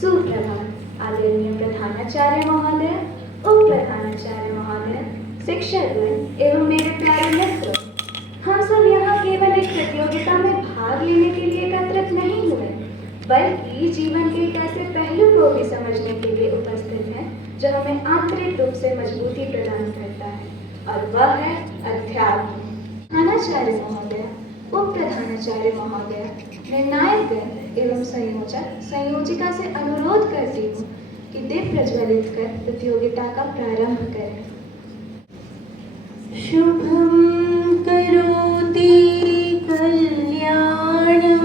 सुप्रभात आदरणीय प्रधानाचार्य महोदय, उप प्रधानाचार्य महोदय, शिक्षकगण एवं मेरे प्यारे मित्रों। हम सब यहाँ केवल एक प्रतियोगिता में भाग लेने के लिए एकत्रित नहीं हुए, बल्कि जीवन के एक ऐसे पहलू को भी समझने के लिए उपस्थित हैं जो हमें आंतरिक रूप से मजबूती प्रदान करता है, और वह है अध्यात्म। प्रधानाचार्य महोदय, उप प्रधानाचार्य महोदय, निर्णायकगण एवं संयोजिका से अनुरोध करती हूँ कि दीप प्रज्वलित कर प्रतियोगिता का प्रारंभ करें। शुभम करोति कल्याणम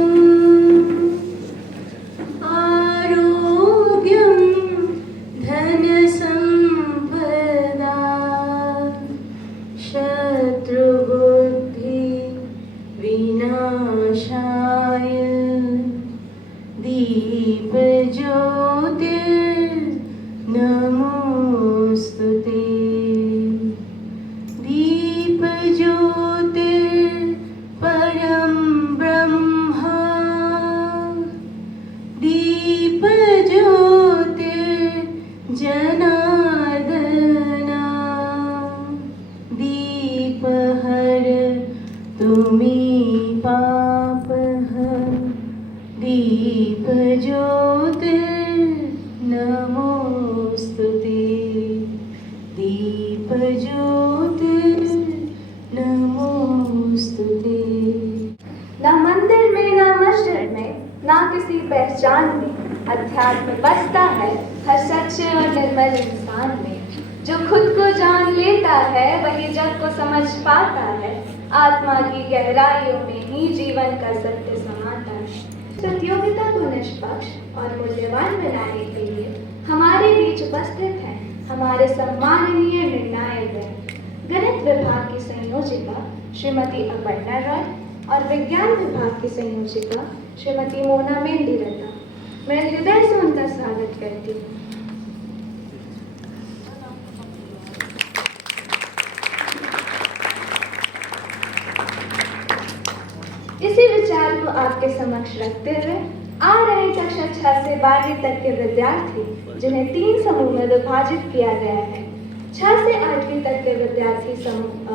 आरोग्यम धन संपदा शत्रुबुद्धि विनाशाय दीप ज्योतिर नमोस्तुते। दीप ज्योतिर परम ब्रह्मा दीप ज्योतिर जनार्दना दीप हर तुमी पाप हर दीप ज्योतिर नमोस्तुते। दीप ज्योतिर नमोस्तुते। ना मंदिर में, ना मस्जिद में, ना किसी पहचान में अध्यात्म बसता है हर सच्चे और निर्मल इंसान में। जो खुद को जान लेता है वही जग को समझ पाता है। आत्मा की गहराइयों में ही जीवन का सत्य समाता है। प्रतियोगिता को निष्पक्ष और मूल्यवान बनाने के लिए हमारे बीच उपस्थित हैं हमारे सम्माननीय निर्णायकगण, गणित विभाग की संयोजिका श्रीमती अपर्णा रॉय और विज्ञान विभाग की संयोजिका श्रीमती मोना मेंढीरत्ता। मैं हृदय से उनका स्वागत करती हूँ। इसी विचार को आपके समक्ष रखते हुए आ रहे कक्षा 6 से 12वीं तक के विद्यार्थी, जिन्हें 3 समूह में विभाजित किया गया है। 6 से 8वीं तक के विद्यार्थी समूह अ,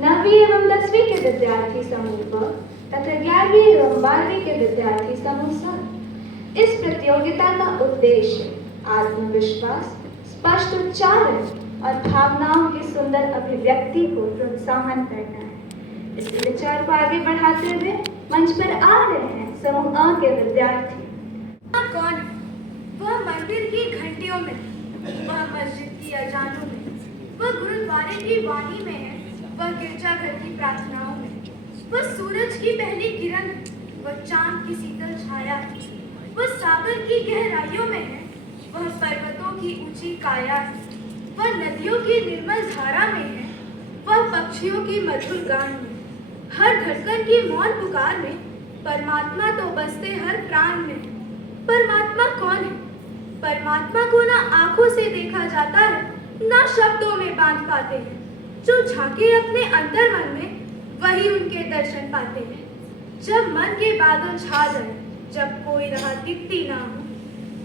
9वीं एवं 10वीं के विद्यार्थी समूह ब तथा 11वीं एवं 12वीं के विद्यार्थी समूह स। इस प्रतियोगिता का उद्देश्य आत्मविश्वास, स्पष्ट उच्चारण और भावनाओं की सुंदर अभिव्यक्ति को प्रोत्साहन करना है। इस विचार को आगे बढ़ाते हुए मंच पर आ रहे हैं समूह अ के विद्यार्थी। कौन है? वह मंदिर की घंटियों में, वह मस्जिद की अजानों में, वह गुरुद्वारे की वाणी में है, वह गिरजाघर की प्रार्थनाओं में, वह सूरज की पहली किरण, वह चांद की शीतल छाया, वह सागर की गहराइयों में है, वह पर्वतों की ऊंची काया है, वह नदियों की निर्मल धारा में है, वह पक्षियों की मधुर गान में, हर धड़कन की मौन पुकार में परमात्मा तो बसते हर प्राण में। परमात्मा कौन है? परमात्मा को ना आंखों से देखा जाता है, ना शब्दों में बांध पाते हैं। जो झांके अपने अंतर मन में वही उनके दर्शन पाते हैं। जब मन के बादल छा जाए, जब कोई राह दिखती ना हो,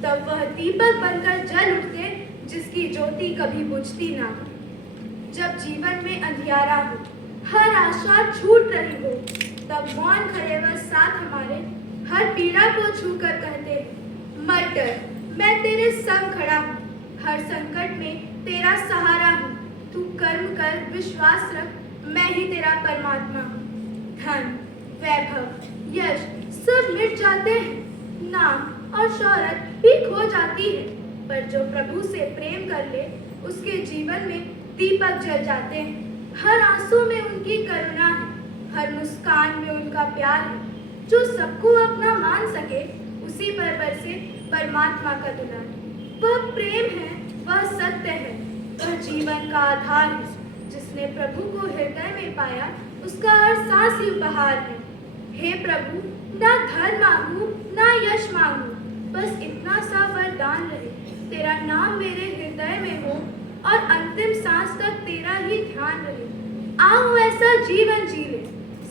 तब वह दीपक बनकर जल उठते जिसकी ज्योति कभी बुझती ना हो। जब जीवन में अंधियारा हो, हर आशा छूट रही हो, तब मौन खड़े व साथ हमारे हर पीड़ा को छूकर कहते, मत डर, मैं तेरे संग खड़ा हूँ, हर संकट में तेरा सहारा हूँ। तू कर्म कर, विश्वास रख, मैं ही तेरा परमात्मा हूँ। धन, वैभव, यश सब मिट जाते हैं, नाम और शौहरत भी खो जाती है, पर जो प्रभु से प्रेम कर ले उसके जीवन में दीपक जल जाते हैं। हर आंसू में उनकी करुणा है, हर मुस्कान में उनका प्यार है। जो सबको अपना मान सके उसी पर बरसे परमात्मा का दुलार। वह प्रेम है, वह सत्य है, वह जीवन का आधार है। जिसने प्रभु को हृदय में पाया उसका हर सांस ही उपहार है। हे प्रभु, ना धन मांगू ना यश मांगू, बस इतना सा वरदान रहे, तेरा नाम मेरे हृदय में हो और अंतिम सांस तक तेरा ही ध्यान रहे। आओ ऐसा जीवन जी ले,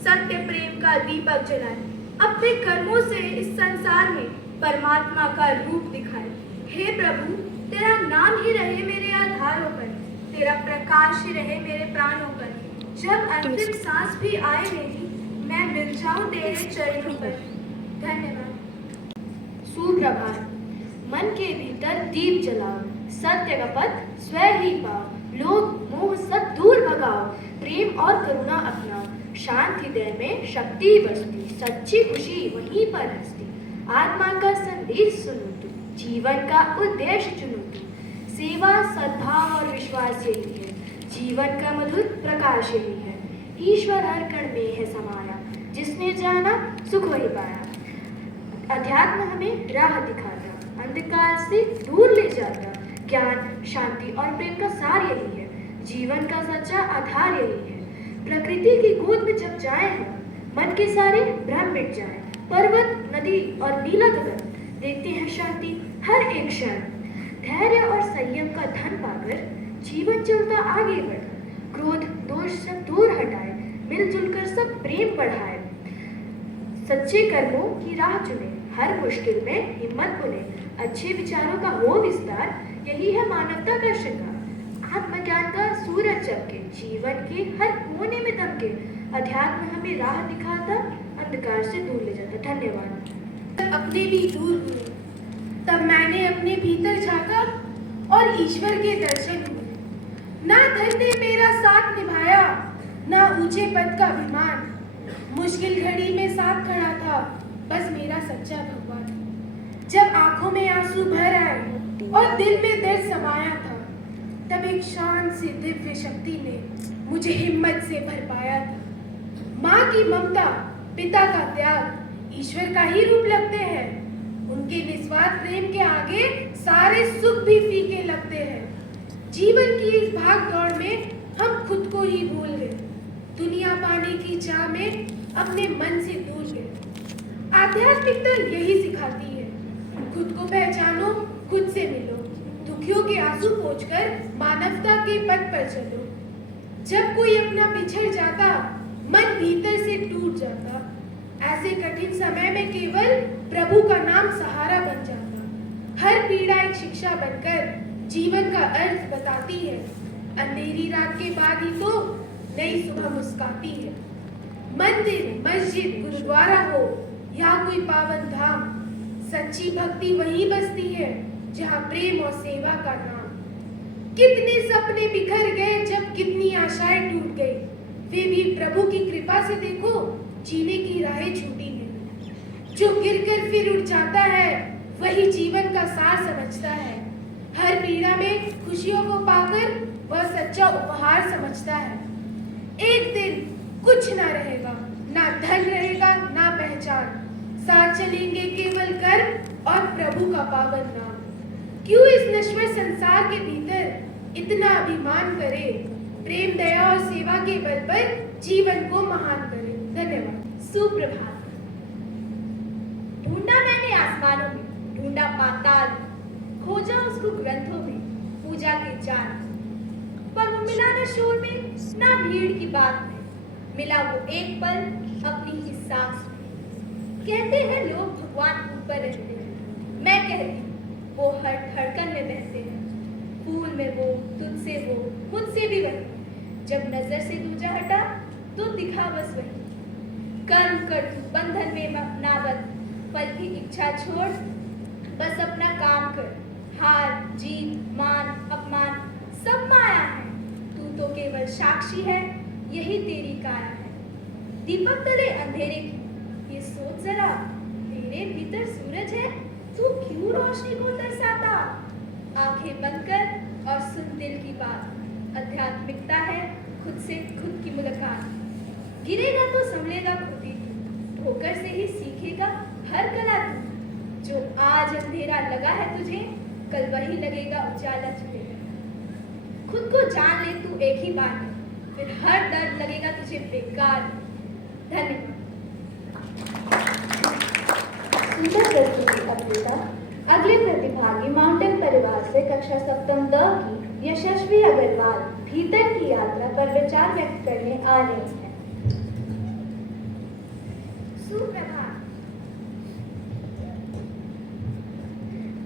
सत्य प्रेम का दीपक जलाए, अपने कर्मों से इस संसार में परमात्मा का रूप दिखाए। हे प्रभु, तेरा नाम ही रहे मेरे आधारों पर, तेरा प्रकाश ही रहे मेरे प्राणों पर। जब अंतिम सांस भी आए मेरी, मैं मिल जाऊं तेरे चरणों पर। धन्यवाद। सुप्रभात। मन के भीतर दीप जलाओ, सत्य का पथ स्वयं ही पाओ, लोभ मोह सब दूर भगाओ, प्रेम और करुणा अपनाओ। शांत हृदय में शक्ति बसती, सच्ची खुशी वहीं पर हंसती। आत्मा का संदेश सुनो तू, जीवन का उद्देश्य चुनो तू। सेवा सद्भाव और विश्वास यही है, जीवन का मधुर प्रकाश यही है। ईश्वर हर कण में है समाया, जिसने जाना सुख वही पाया। अध्यात्म हमें राह दिखाता, अंधकार से दूर ले जाता। ज्ञान शांति और प्रेम का सार यही है, जीवन का सच्चा आधार यही है। प्रकृति की गोद में जब जाए हम, मन के सारे भ्रम मिट जाए। पर्वत नदी और नीला गगन देखते हैं शांति हर एक क्षण। धैर्य और संयम का धन पाकर जीवन चलता आगे बढ़। क्रोध दोष सब दूर हटाए, मिलजुल कर सब प्रेम बढ़ाए। सच्चे कर्मों की राह चुने, हर मुश्किल में हिम्मत बुने। अच्छे विचारों का हो विस्तार, यही है मानवता का श्रृंगार। आत्मज्ञान का सूरज चमके, जीवन के हर कोने में दमके। अध्यात्म हमें राह दिखाता, अंधकार से दूर ले जाता। धन्यवाद। अपने भी दूर हुए, तब मैंने अपने भीतर झांका और ईश्वर के दर्शन हुए। ना धन ने मेरा साथ निभाया, ना ऊंचे पद का अभिमान। मुश्किल घड़ी में साथ खड़ा था बस मेरा सच्चा भगवान। जब आंखों में आंसू भर आए और दिल में दर्द समाया था, तब एक शांत सी दिव्य शक्ति ने मुझे हिम्मत से भर पाया था। माँ की ममता, पिता का त्याग ईश्वर का ही रूप लगते हैं। उनके निस्वार्थ प्रेम के आगे सारे सुख भी फीके लगते हैं। जीवन की इस भाग दौड़ में हम खुद को ही भूल गए, दुनिया पाने की चाह में अपने मन से दूर गए। आध्यात्मिकता यही सिखाती है, खुद को पहचानो, खुद से मिलो, दुखियों के आंसू पोंछकर मानवता के पथ पर चलो। जब कोई अपना बिछड़ जाता, मन भीतर से टूट जाता। ऐसे कठिन समय में केवल प्रभु का नाम सहारा बन जाता। हर पीड़ा एक शिक्षा बनकर जीवन का अर्थ बताती है। अंधेरी रात के बाद ही तो नई सुबह मुस्काती है। मंदिर, मस्जिद, गुरुद्वारा हो या कोई पावन धाम, सच्ची भक्ति वहीं बसती है जहाँ प्रेम और सेवा का नाम। कितने सपने बिखर गए जब कितनी आशाएं टूट गई, वे भी प्रभु की कृपा से देखो जीने की राहें छूटी नहीं। जो गिरकर फिर उठ जाता है वही जीवन का सार समझता है। हर पीड़ा में खुशियों को पाकर वह सच्चा उपहार समझता है। एक दिन कुछ ना रहेगा, ना धन रहेगा ना पहचान, साथ चलेंगे केवल कर्म और प्रभु का पावन नाम। क्यों इस नश्वर संसार के भीतर इतना अभिमान करे, प्रेम दया और सेवा के बल पर जीवन को महान करे। धन्यवाद। सुप्रभात। ढूंढा मैंने आसमानों में, ढूंढा पाताल, खोजा उसको ग्रंथों में, पूजा के जान, पर वो मिला न शोर में ना भीड़ की बात में। मिला वो एक पल अपनी ही सांस में। कहते हैं लोग भगवान ऊपर रहते हैं, मैं कहती वो हर धड़कन में बहते हैं। फूल में वो, तुझसे वो, मुझसे भी वही। जब नजर से दूजा हटा तो दिखा बस वही। कर्म कर तू बंधन में ना बंध, फल की इच्छा छोड़, बस अपना काम कर। हार जीत मान अपमान सब माया है, तू तो केवल साक्षी है, यही तेरी काया है। दीपक तले अंधेरे की ये सोच जरा, तेरे भीतर सूरज है, तू क्यों रोशनी को तरसाता। आंखें बंद कर और सुन दिल की बात। आध्यात्मिकता है खुद से खुद की मुलाकात। गिरेगा तो संभलेगा खुद ही, ठोकर से ही सीखेगा हर कला तू। जो आज अंधेरा लगा है तुझे, कल वही लगेगा उजाला तुझे। खुद को जान ले तू एक ही बार में, फिर हर दर्द लगेगा तुझे बेकार। धन्यवाद। सुंदर प्रस्तुति अभिनेता। अगले प्रतिभागी माउंटेन परिवार से कक्षा सप्तम द की यशस्वी अग्रवाल भीतर की यात्रा पर विचार व्यक्त करने आ रहे हैं। सुप्रभात।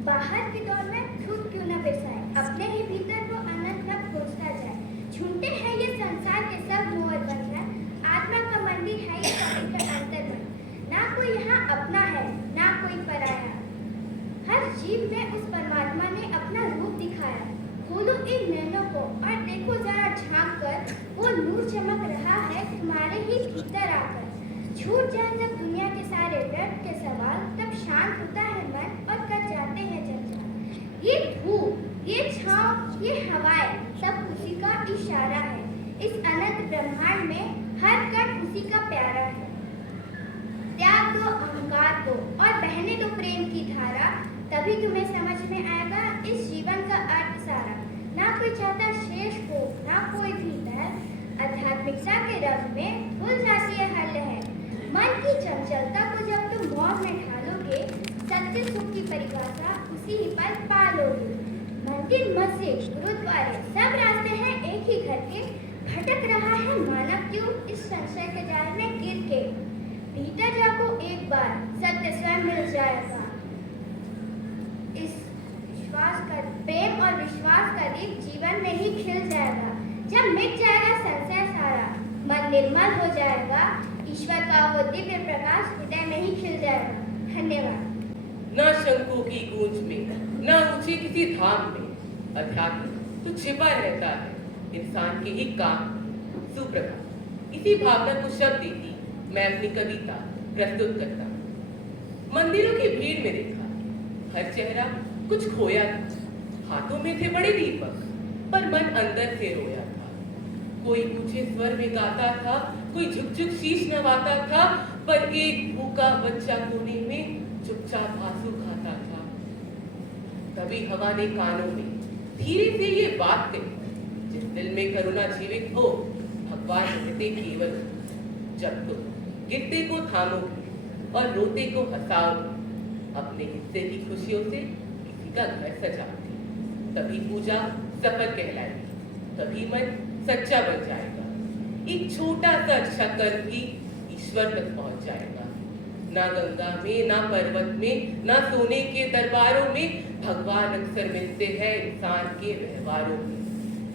बाहर की दौड़ में खुद क्यों न बिरसाए, अपने ही भीतर वो अनंत तक खोजता जाए। झूठे हैं ये संसार के सब मोह और बंधन, आत्मा का मंदिर है ये पवित्र अंतर्मन। ना कोई यहाँ अपना है, ना कोई पराया, हर जीव में उस परमात्मा ने अपना रूप दिखाया। खोलो इन नैनों को और देखो जरा झांक कर, वो नूर चमक रहा है तुम्हारे ही भीतर आकर। छूट जाए जब दुनिया के सारे व्यर्थ के सवाल, तब शांत होता है मन और कर जाते हैं जंजाल। ये धूप, ये छांव, ये हवाएं सब उसी का इशारा है। इस अनंत ब्रह्मांड में हर कण उसी का प्यारा है। त्याग दो अहंकार को और बहने दो प्रेम की धारा, तभी तुम्हें समझ में आएगा इस जीवन का अर्थ सारा। ना कोई चाहता शेष हो, ना कोई भी डर, आध्यात्मिकता के रंग में भूल जाती है हर लहर। मन की चंचलता को जब तुम मौन में ढालोगे, सत्य सुख की परिभाषा उसी ही पल पालोगे। मंदिर, मस्जिद, गुरुद्वारे सब रास्ते हैं एक ही घर के। भटक रहा है मानव क्यों इस संशय के जाल में गिर के। भीतर जाको एक बार, सत्य स्वयं मिल जाएगा। इस विश्वास का प्रेम और विश्वास का दीप जीवन में ही खिल जाएगा। जब मिट जाएगा संशय सारा, मन निर्मल हो जाएगा, ईश्वर का वो दिव्य प्रकाश हृदय में ही खिल जाएगा। धन्यवाद। न शंखों की गूंज में, न ऊंचे किसी धाम में, अध्यात्म तो छिपा रहता है इंसान के ही काम। सुप्रभात। इसी भावना को शब्द देती मैं अपनी कविता प्रस्तुत करता हूँ। मंदिरों की भीड़ में देखा हर चेहरा कुछ खोया था। हाथों में थे बड़े दीपक, पर मन अंदर से रोया था। कोई ऊंचे स्वर में गाता था, कोई झुक झुक शीश नवाता था, पर एक भूखा बच्चा कोने में चुपचाप आंसू खाता था। तभी हवा ने कानों में धीरे से ये बात कही, जिस दिल में करुणा जीवित हो, भगवान रहते केवल। जब तुम गिरते को थामोगे और रोते को हंसाओगे, अपने हिस्से की खुशियों से किसी का घर सजाओगे, तभी पूजा सफल कहलाएगी, तभी मन सच्चा बन जाएगा। एक छोटा सा अच्छा कर्म भी ईश्वर तक पहुंच जाएगा। ना गंगा में, ना पर्वत में, ना सोने के दरबारों में, भगवान अक्सर मिलते हैं इंसान के व्यवहारों में।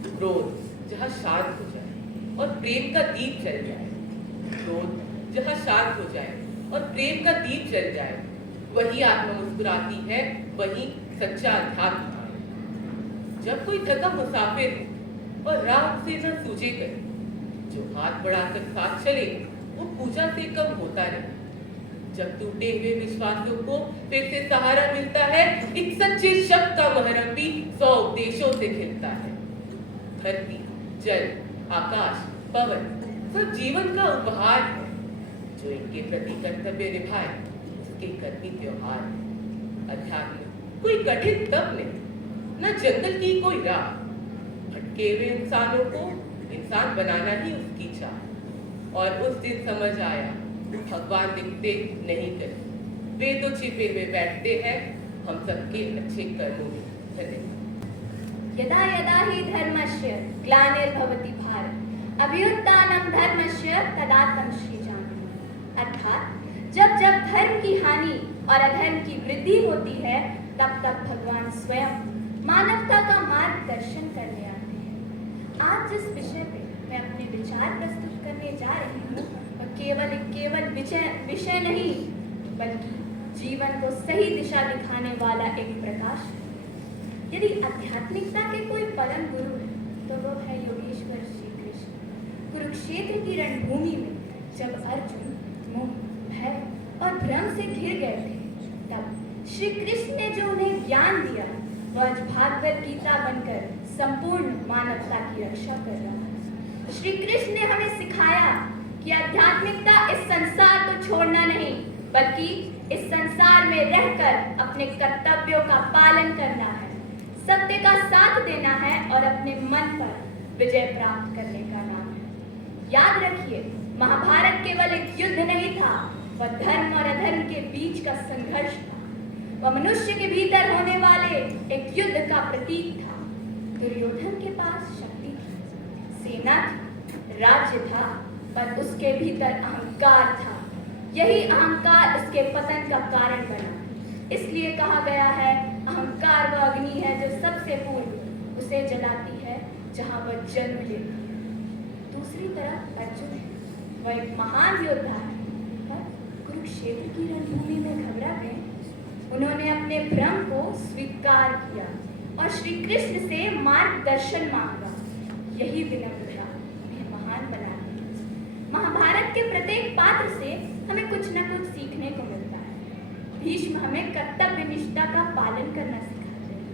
क्रोध जहाँ शांत हो जाए और प्रेम का दीप जल जाए, क्रोध जहाँ शांत हो जाए और प्रेम का दीप जल जाए, वही आत्मा मुस्कुराती है, वही सच्चा अध्यात्म है। जब कोई थका मुसाफिर है और राह से न सूझे करे, जो हाथ बढ़ाकर साथ चले वो पूजा से कम होता नहीं। जब टूटे हुए विश्वासों को फिर से सहारा मिलता है, एक सच्चे शब्द का महरम भी 100 उपदेशों से खिलता है। धरती, जल, आकाश, पवन सब जीवन का उपहार है। जो इनके प्रति कर्तव्य निभाए उसके कर्मी त्योहार है। अध्यात्म कोई कठिन तप नहीं, न जंगल की कोई राह। भटके हुए इंसानों को इंसान बनाना ही उसकी चाह। और उस दिन समझ आया भगवान दिखते नहीं करते, वे तो छिपे हुए बैठते हैं हम सबके अच्छे कर्मों में। धन्यवाद। यदा यदा हि धर्मस्य ग्लानिर्भवति भारत अभ्युत्थानं धर्मस्य तदात्मं सृजामि। अर्थात जब जब धर्म की हानि और अधर्म की वृद्धि होती है, तब तब भगवान स्वयं मानवता का मार्गदर्शन करने आते हैं। आज जिस विषय पे मैं अपने विचार प्रस्तुत करने जा रही हूँ, वह केवल विषय नहीं, बल्कि जीवन को सही दिशा दिखाने वाला एक प्रकाश है। यदि आध्यात्मिकता के कोई परम गुरु है, तो वो है योगेश्वर श्री कृष्ण। कुरुक्षेत्र की रणभूमि में जब अर्जुन मोह, भय और भ्रम से घिर गए थे, तब श्री कृष्ण ने जो उन्हें ज्ञान दिया, वह आज भागवत गीता बनकर संपूर्ण मानवता की रक्षा कर रहा है। श्री कृष्ण ने हमें सिखाया कि आध्यात्मिकता इस संसार को छोड़ना नहीं, बल्कि इस संसार में रहकर अपने कर्तव्यों का पालन करना है, सत्य का साथ देना है और अपने मन पर विजय प्राप्त करने का नाम है। याद रखिए, महाभारत केवल एक युद्ध नहीं था, वह धर्म और अधर्म के बीच का संघर्ष था। वह मनुष्य के भीतर होने वाले एक युद्ध का प्रतीक था। दुर्योधन के पास शक्ति थी, सेना थी, राज्य था, पर उसके भीतर अहंकार था। यही अहंकार उसके पतन का कारण बना। इसलिए कहा गया है, अहंकार वह अग्नि है जो सबसे पूर्व उसे जलाती है जहां वह जन्म लेती है। दूसरी तरफ अर्जुन है, वह एक महान योद्धा है, पर कुरुक्षेत्र की रणभूमि में घबरा गए। उन्होंने अपने भ्रम को स्वीकार किया और श्री कृष्ण से मार्गदर्शन मांगा। यही विनम्रता उन्हें महान बनाती है। महाभारत के प्रत्येक पात्र से हमें कुछ न कुछ सीखने को मिलता है। भीष्म हमें कर्तव्य निष्ठा का पालन करना सिखाते हैं,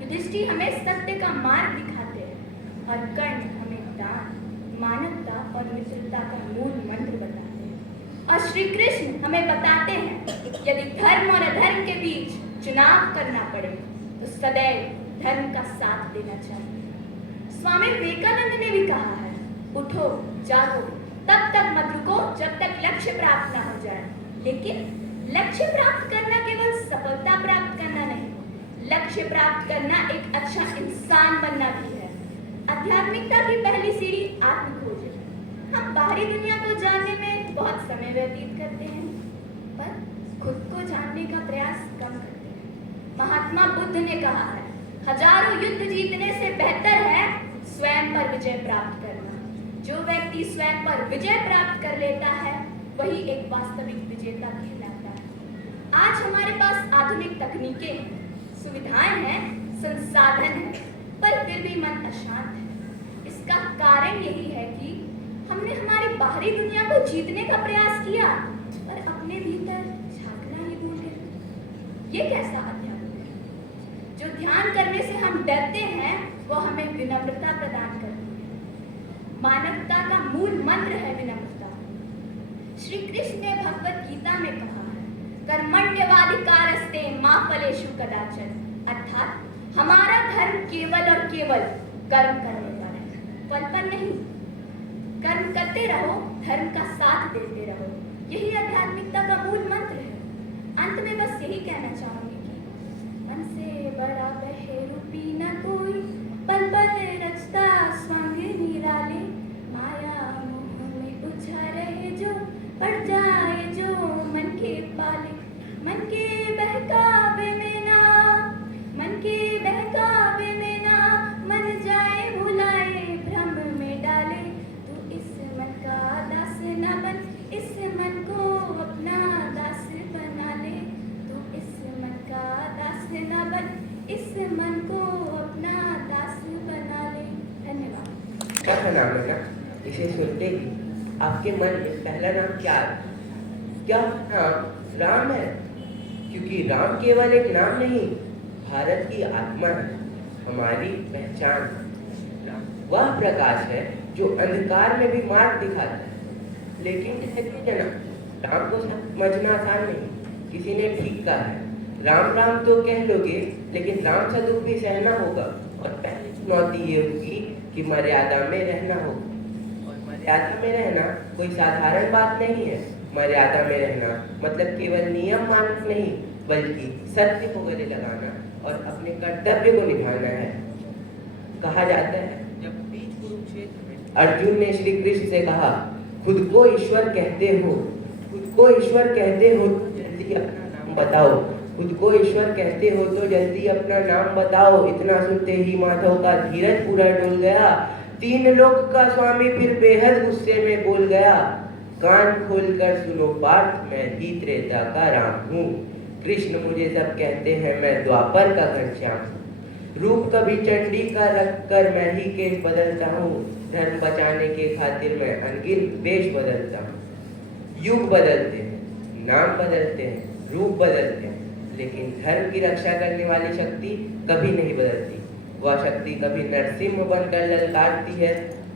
युधिष्ठिर हमें सत्य का मार्ग दिखाते हैं और कर्ण हमें दान, मानवता और मित्रता का मूल मंत्र बताते हैं। और श्री कृष्ण हमें बताते हैं, यदि धर्म और अधर्म के बीच चुनाव करना पड़े तो सदैव धर्म का साथ देना चाहिए। स्वामी विवेकानंद ने भी कहा है, उठो जागो, तब तक मत रुको जब तक लक्ष्य प्राप्त ना हो जाए। लेकिन लक्ष्य प्राप्त करना केवल सफलता प्राप्त करना नहीं, लक्ष्य प्राप्त करना एक अच्छा इंसान बनना भी है। आध्यात्मिकता की पहली सीढ़ी आत्मखोज है। हम बाहरी दुनिया को जानने में बहुत समय व्यतीत करते हैं, पर खुद को जानने का प्रयास कम करते हैं। महात्मा बुद्ध ने कहा है, हजारों युद्ध जीतने से बेहतर है स्वयं पर विजय प्राप्त करना। जो व्यक्ति स्वयं पर विजय प्राप्त कर लेता है वही एक वास्तविक विजेता कहलाता है। आज हमारे पास आधुनिक तकनीकें हैं, सुविधाएं हैं, संसाधन हैं, पर फिर भी मन अशांत है। इसका कारण यही है कि हमने हमारी बाहरी दुनिया को जीतने का प्रयास किया पर अपने भीतर झांकना ही भूल गए। ये कैसा अध्यात्म है? जो ध्यान करने से हम डरते हैं वो हमें विनम्रता प्रदान करती है। मानवता का मूल मंत्र है विनम्रता। श्री कृष्ण ने भगवत गीता में कहा है, कर्मण्यवाधिकारस्ते मा फलेषु कदाचन, अर्थात हमारा धर्म केवल और केवल कर्म करने पर है, फल पर नहीं। कर्म करते रहो, धर्म का साथ देते रहो, यही आध्यात्मिकता का मूल मंत्र है। अंत में बस यही कहना चाहूंगी कि मन से बड़ा बहरूपी न कोई, पल पल रचता स्वांग निराले, माया मोह में उलझा रहे जो, पड़ जाए जो मन के पाले। मन के बहकावे में ना, मन के बहकावे में ना, मन जाए भुलाए भ्रम में डाले। तू इस मन का दास न बन, इस मन को अपना दास बना ले। तू इस मन का दास न बन, इस मन को अपना दास बना ले। धन्यवाद। क्या नाम है ना? इसे सुनते ही आपके मन में पहला नाम क्या है? क्या नाम राम है? क्योंकि राम केवल एक नाम नहीं, भारत की आत्मा है, हमारी पहचान। वह प्रकाश है जो अंधकार में भी मार्ग दिखाता है। लेकिन जना राम को समझना आसान नहीं। किसी ने ठीक कहा है, राम राम तो कह लोगे लेकिन राम सा दुख भी सहना होगा। और पहली चुनौती ये होगी कि मर्यादा में रहना होगा। और मर्यादा में रहना कोई साधारण बात नहीं है। मर्यादा में रहना मतलब केवल नियम मानना नहीं, बल्कि सत्य को गले लगाना और अपने कर्तव्य को निभाना है। कहा जाता है, जब बीच कुरुक्षेत्र में अर्जुन ने श्री कृष्ण से कहा, खुद को ईश्वर कहते हो, खुद को ईश्वर कहते हो तो जल्दी अपना नाम बताओ, खुद को ईश्वर कहते हो तो जल्दी अपना नाम बताओ। इतना सुनते ही माधव का धीरज पूरा डोल गया। तीन लोक का स्वामी फिर बेहद गुस्से में बोल गया, कान खोलकर सुनो पार्थ, मैं ही त्रेता का राम हूँ। कृष्ण मुझे सब कहते हैं, मैं द्वापर का घनश्याम हूँ। रूप कभी चंडी का रख कर मैं ही केस बदलता हूँ। धर्म बचाने के खातिर मैं अनगिन वेश बदलता हूँ। युग बदलते हैं, नाम बदलते हैं, रूप बदलते हैं, लेकिन धर्म की रक्षा करने वाली शक्ति कभी नहीं बदलती। वह शक्ति कभी नरसिंह बनकर ललकारती है,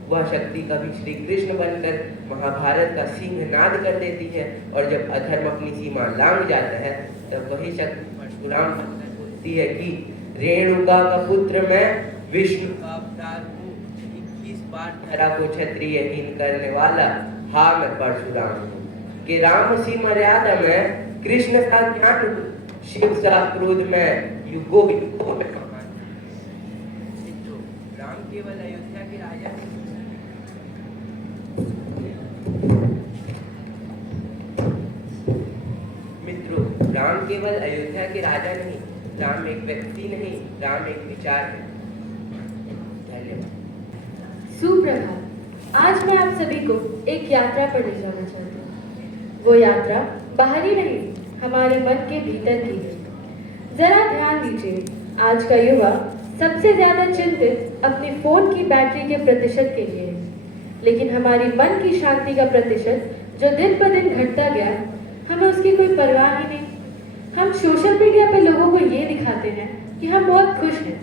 वह शक्ति कभी श्री कृष्ण बनकर महाभारत का सिंहनाद कर देती है, और जब अधर्म अपनी सीमा लांघ जाता है तब वही शक्ति परशुराम बनकर बोलती है कि रेणुका का पुत्र मैं, विष्णु का अवतार हूँ, 21 बार धरा को क्षत्रियहीन करने वाला, हाँ मैं परशुराम हूँ। कि राम सी मर्यादा में, कृष्ण सा ज्ञान, शिव सा क्रोध में, युगों युगों में महान। राम केवल अयोध्या के राजा नहीं, मित्रों राम केवल अयोध्या के राजा नहीं, राम एक व्यक्ति नहीं, राम एक विचार है। धन्यवाद। सुप्रभात। आज मैं आप सभी को एक यात्रा पर ले जाना चाहती हूँ। वो यात्रा बाहरी नहीं, हमारे मन के भीतर की है। जरा ध्यान दीजिए, आज का युवा सबसे ज्यादा चिंतित अपनी फोन की बैटरी के प्रतिशत के लिए है, लेकिन हमारी मन की शांति का प्रतिशत जो दिन ब दिन घटता गया, हमें उसकी कोई परवाह ही नहीं। हम सोशल मीडिया पर लोगों को ये दिखाते हैं कि हम बहुत खुश हैं,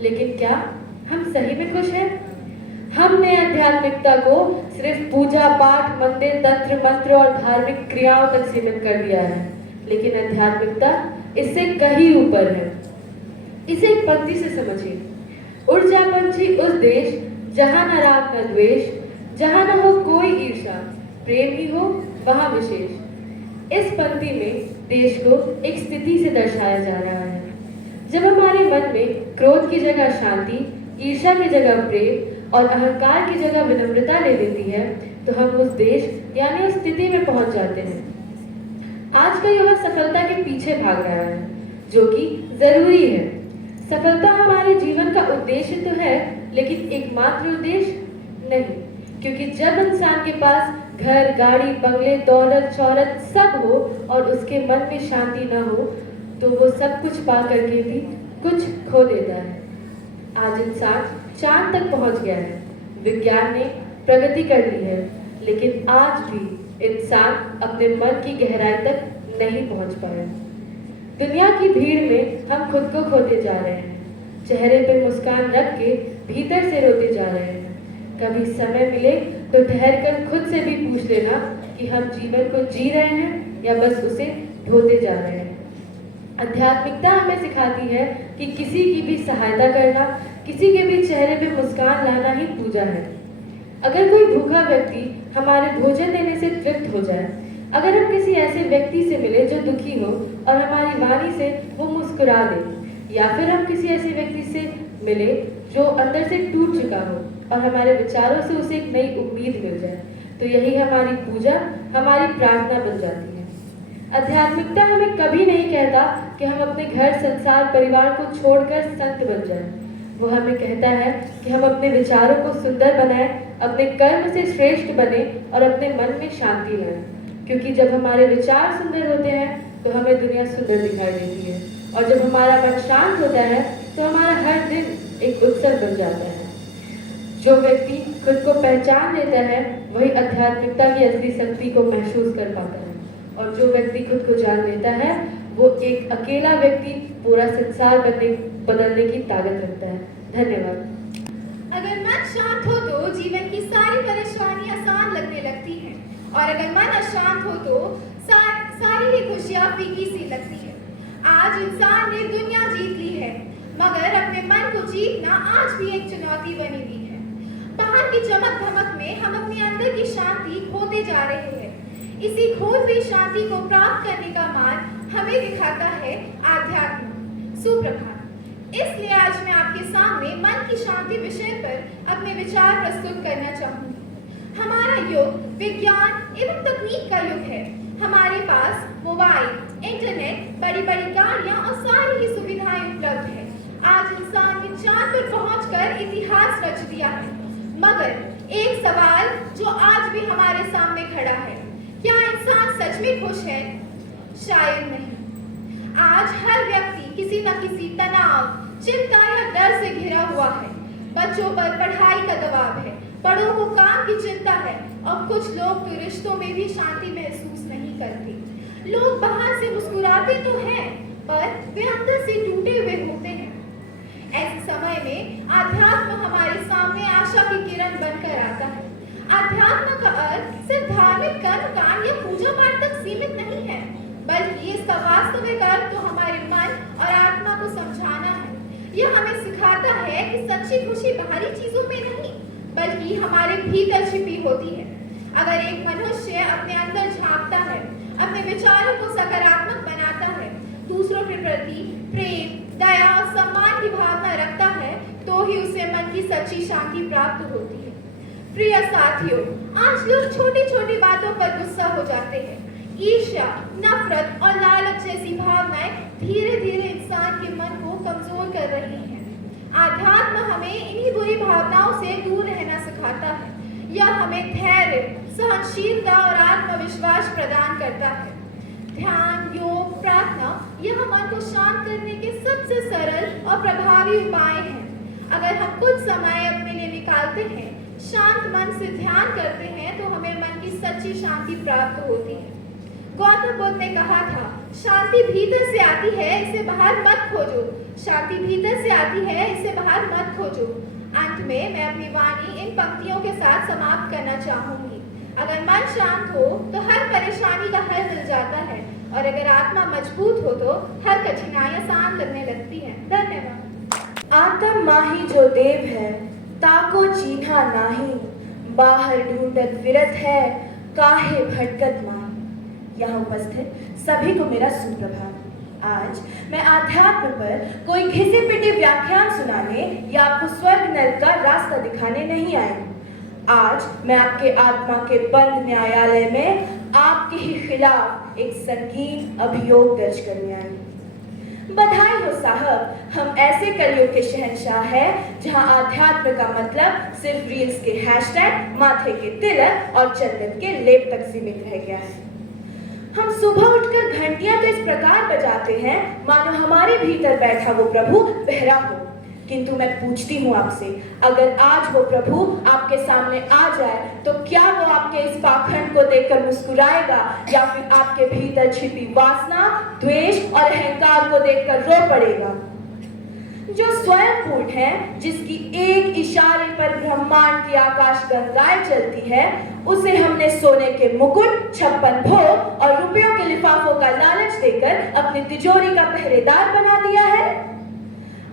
लेकिन क्या हम सही में खुश हैं? हमने आध्यात्मिकता को सिर्फ पूजा पाठ, मंदिर, तंत्र मंत्र और धार्मिक क्रियाओं तक सीमित कर दिया है, लेकिन आध्यात्मिकता इससे कहीं ऊपर है। इसे एक पंक्ति से समझिए। उड़ जा पंछी उस देश जहां न राग न द्वेष, जहां न हो कोई ईर्षा, प्रेम ही हो वहां विशेष। इस पंक्ति में देश को एक स्थिति से दर्शाया जा रहा है। जब हमारे मन में क्रोध की जगह शांति, ईर्ष्या की जगह प्रेम और अहंकार की जगह विनम्रता ले लेती है, तो हम उस देश यानी उस स्थिति में पहुंच जाते हैं। आज का युवा सफलता के पीछे भाग रहा है, जो कि जरूरी है। सफलता हमारे जीवन का उद्देश्य तो है, लेकिन एकमात्र उद्देश्य नहीं, क्योंकि जब इंसान के पास घर, गाड़ी, बंगले, दौलत, शौहरत सब हो और उसके मन में शांति न हो, तो वो सब कुछ पा करके भी कुछ खो देता है। आज इंसान चांद तक पहुंच गया है, विज्ञान ने प्रगति कर ली है, लेकिन आज भी इंसान अपने मन की गहराई तक नहीं पहुंच पाया। दुनिया की भीड़ में हम खुद को खोते जा रहे हैं, चेहरे पे मुस्कान रख के भीतर से रोते जा रहे हैं। कभी समय मिले तो ठहर कर खुद से भी पूछ लेना कि हम जीवन को जी रहे हैं या बस उसे ढोते जा रहे हैं। आध्यात्मिकता हमें सिखाती है कि किसी की भी सहायता करना, किसी के भी चेहरे पे मुस्कान लाना ही पूजा है। अगर कोई भूखा व्यक्ति हमारे भोजन देने से तृप्त हो जाए, अगर हम किसी ऐसे व्यक्ति से मिले जो दुखी हो और हमारी वाणी से वो मुस्कुरा दे, या फिर हम किसी ऐसे व्यक्ति से मिले जो अंदर से टूट चुका हो और हमारे विचारों से उसे एक नई उम्मीद मिल जाए, तो यही हमारी पूजा, हमारी प्रार्थना बन जाती है। आध्यात्मिकता हमें कभी नहीं कहता कि हम अपने घर, संसार, परिवार को छोड़कर संत बन जाएं। वो हमें कहता है कि हम अपने विचारों को सुंदर बनाएं, अपने कर्म से श्रेष्ठ बने और अपने मन में शांति लाएं। क्योंकि जब हमारे विचार सुंदर होते हैं तो हमें दुनिया सुंदर दिखाई देती है, और जब हमारा मन शांत होता है तो हमारा हर दिन एक उत्सव बन जाता है। जो व्यक्ति खुद को पहचान लेता है वही आध्यात्मिकता की असली शक्ति को महसूस कर पाता है, और जो व्यक्ति खुद को जान लेता है वो एक अकेला व्यक्ति पूरा संसार बदलने की ताकत रखता है। धन्यवाद। अगर मन शांत हो तो जीवन की सारी परेशानी आसान लगने लगती हैं, और अगर मन अशांत हो तो सारी ही खुशियां फीकी सी लगती है। आज इंसान ने दुनिया जीत ली है, मगर अपने मन को जीतना आज भी एक चुनौती बनी हुई है। बाहर की चमक धमक में हम अपने अंदर की शांति खोते जा रहे हैं। इसी खोई हुई शांति को प्राप्त करने का मार्ग हमें दिखाता है आध्यात्म। सुप्रभात। इसलिए आज मैं आपके सामने मन की शांति विषय पर अपने विचार प्रस्तुत करना चाहूंगी। हमारा युग विज्ञान एवं तकनीक का युग है। हमारे पास मोबाइल, इंटरनेट, बड़ी बड़ी गाड़ियां और सारी ही सुविधाएं उपलब्ध है। आज इंसान ने चांद पर पहुंचकर इतिहास रच दिया है, मगर एक सवाल जो आज भी हमारे सामने खड़ा है, क्या इंसान सच में खुश है? शायद नहीं। आज हर व्यक्ति किसी न किसी तनाव, चिंता या डर से घिरा हुआ है। बच्चों पर पढ़ाई का दबाव है, बड़ों को काम की चिंता है, और कुछ लोग तो रिश्तों में भी शांति महसूस नहीं करते। लोग बाहर से मुस्कुराते तो हैं, पर वे अंदर से टूटे हुए होते हैं। ऐसे समय में अध्यात्म हमारे सामने आशा की किरण बनकर आता है। अध्यात्म का अर्थ सिर्फ धार्मिक कर्म कांड या पूजा पाठ तक सीमित नहीं है, बल्कि इसका वास्तविक अर्थ तो हमारे मन और आत्मा को समझाना है। यह हमें सिखाता है कि सच्ची खुशी बाहरी चीजों में नहीं, बल्कि हमारे भीतर छिपी होती है। अगर एक मनुष्य अपने अंदर झांकता है, अपने विचारों को सकारात्मक बनाता है, दूसरों के प्रति प्रेम, दया और सम्मान की भावना रखता है, तो ही उसे मन की सच्ची शांति प्राप्त होती है। प्रिय साथियों, आज लोग छोटी छोटी बातों पर गुस्सा हो जाते हैं। ईर्ष्या, नफरत और लालच जैसी भावनाओं से दूर रहना सिखाता है। यह हमें धैर्य, सहनशीलता और आत्मविश्वास प्रदान करता है। ध्यान, योग, प्रार्थना यह मन को शांत करने के सबसे सरल और प्रभावी उपाय हैं। अगर हम कुछ समय अपने लिए निकालते हैं, शांत मन से ध्यान करते हैं, तो हमें मन की सच्ची शांति प्राप्त होती है। गौतम बुद्ध ने कहा था, शांति भीतर से आती है, इसे बाहर मत खोजो। शांति भीतर से आती है, इसे बाहर मत खोजो। अंत में मैं अपनी वाणी इन पंक्तियों के साथ समाप्त करना चाहूंगी। अगर मन शांत हो तो हर परेशानी का हल मिल जाता है, और अगर आत्मा मजबूत हो तो हर कठिनाई आसान लगने लगती है। धन्यवाद। आत्म माही जो देव है, ताको चीन्हा नाही, बाहर ढूंढत फिरत है, काहे भटकत माही। यहाँ उपस्थित सभी को मेरा सुप्रभात। आज मैं आध्यात्म पर कोई घिसे पिटे व्याख्यान सुनाने या आपको स्वर्ग नरक का रास्ता दिखाने नहीं आई। आज मैं आपके आत्मा के बंद न्यायालय में आपके ही खिलाफ एक संगीन अभियोग दर्ज करने आई। बधाई हो साहब, हम ऐसे कलयुग के शहंशाह हैं जहां आध्यात्म का मतलब सिर्फ रील्स के हैशटैग, माथे के तिलक और चंदन के लेप तक सीमित रह गया है। हम सुबह उठकर घंटियां तो इस प्रकार बजाते हैं मानो हमारे भीतर बैठा वो प्रभु बहरा हो। किंतु मैं पूछती हूँ आपसे, अगर आज वो प्रभु आपके सामने आ जाए तो क्या वो आपके इस पाखंड को देखकर मुस्कुराएगा, या फिर आपके भीतर छिपी वासना, द्वेष और अहंकार को देखकर रो पड़ेगा? जो स्वयं पूर्ण है, जिसकी एक इशारे पर ब्रह्मांड की आकाश गंगाएं चलती है, उसे हमने सोने के मुकुट, 56 भोग और रुपयों के लिफाफों का लालच देकर अपनी तिजोरी का पहरेदार बना दिया है।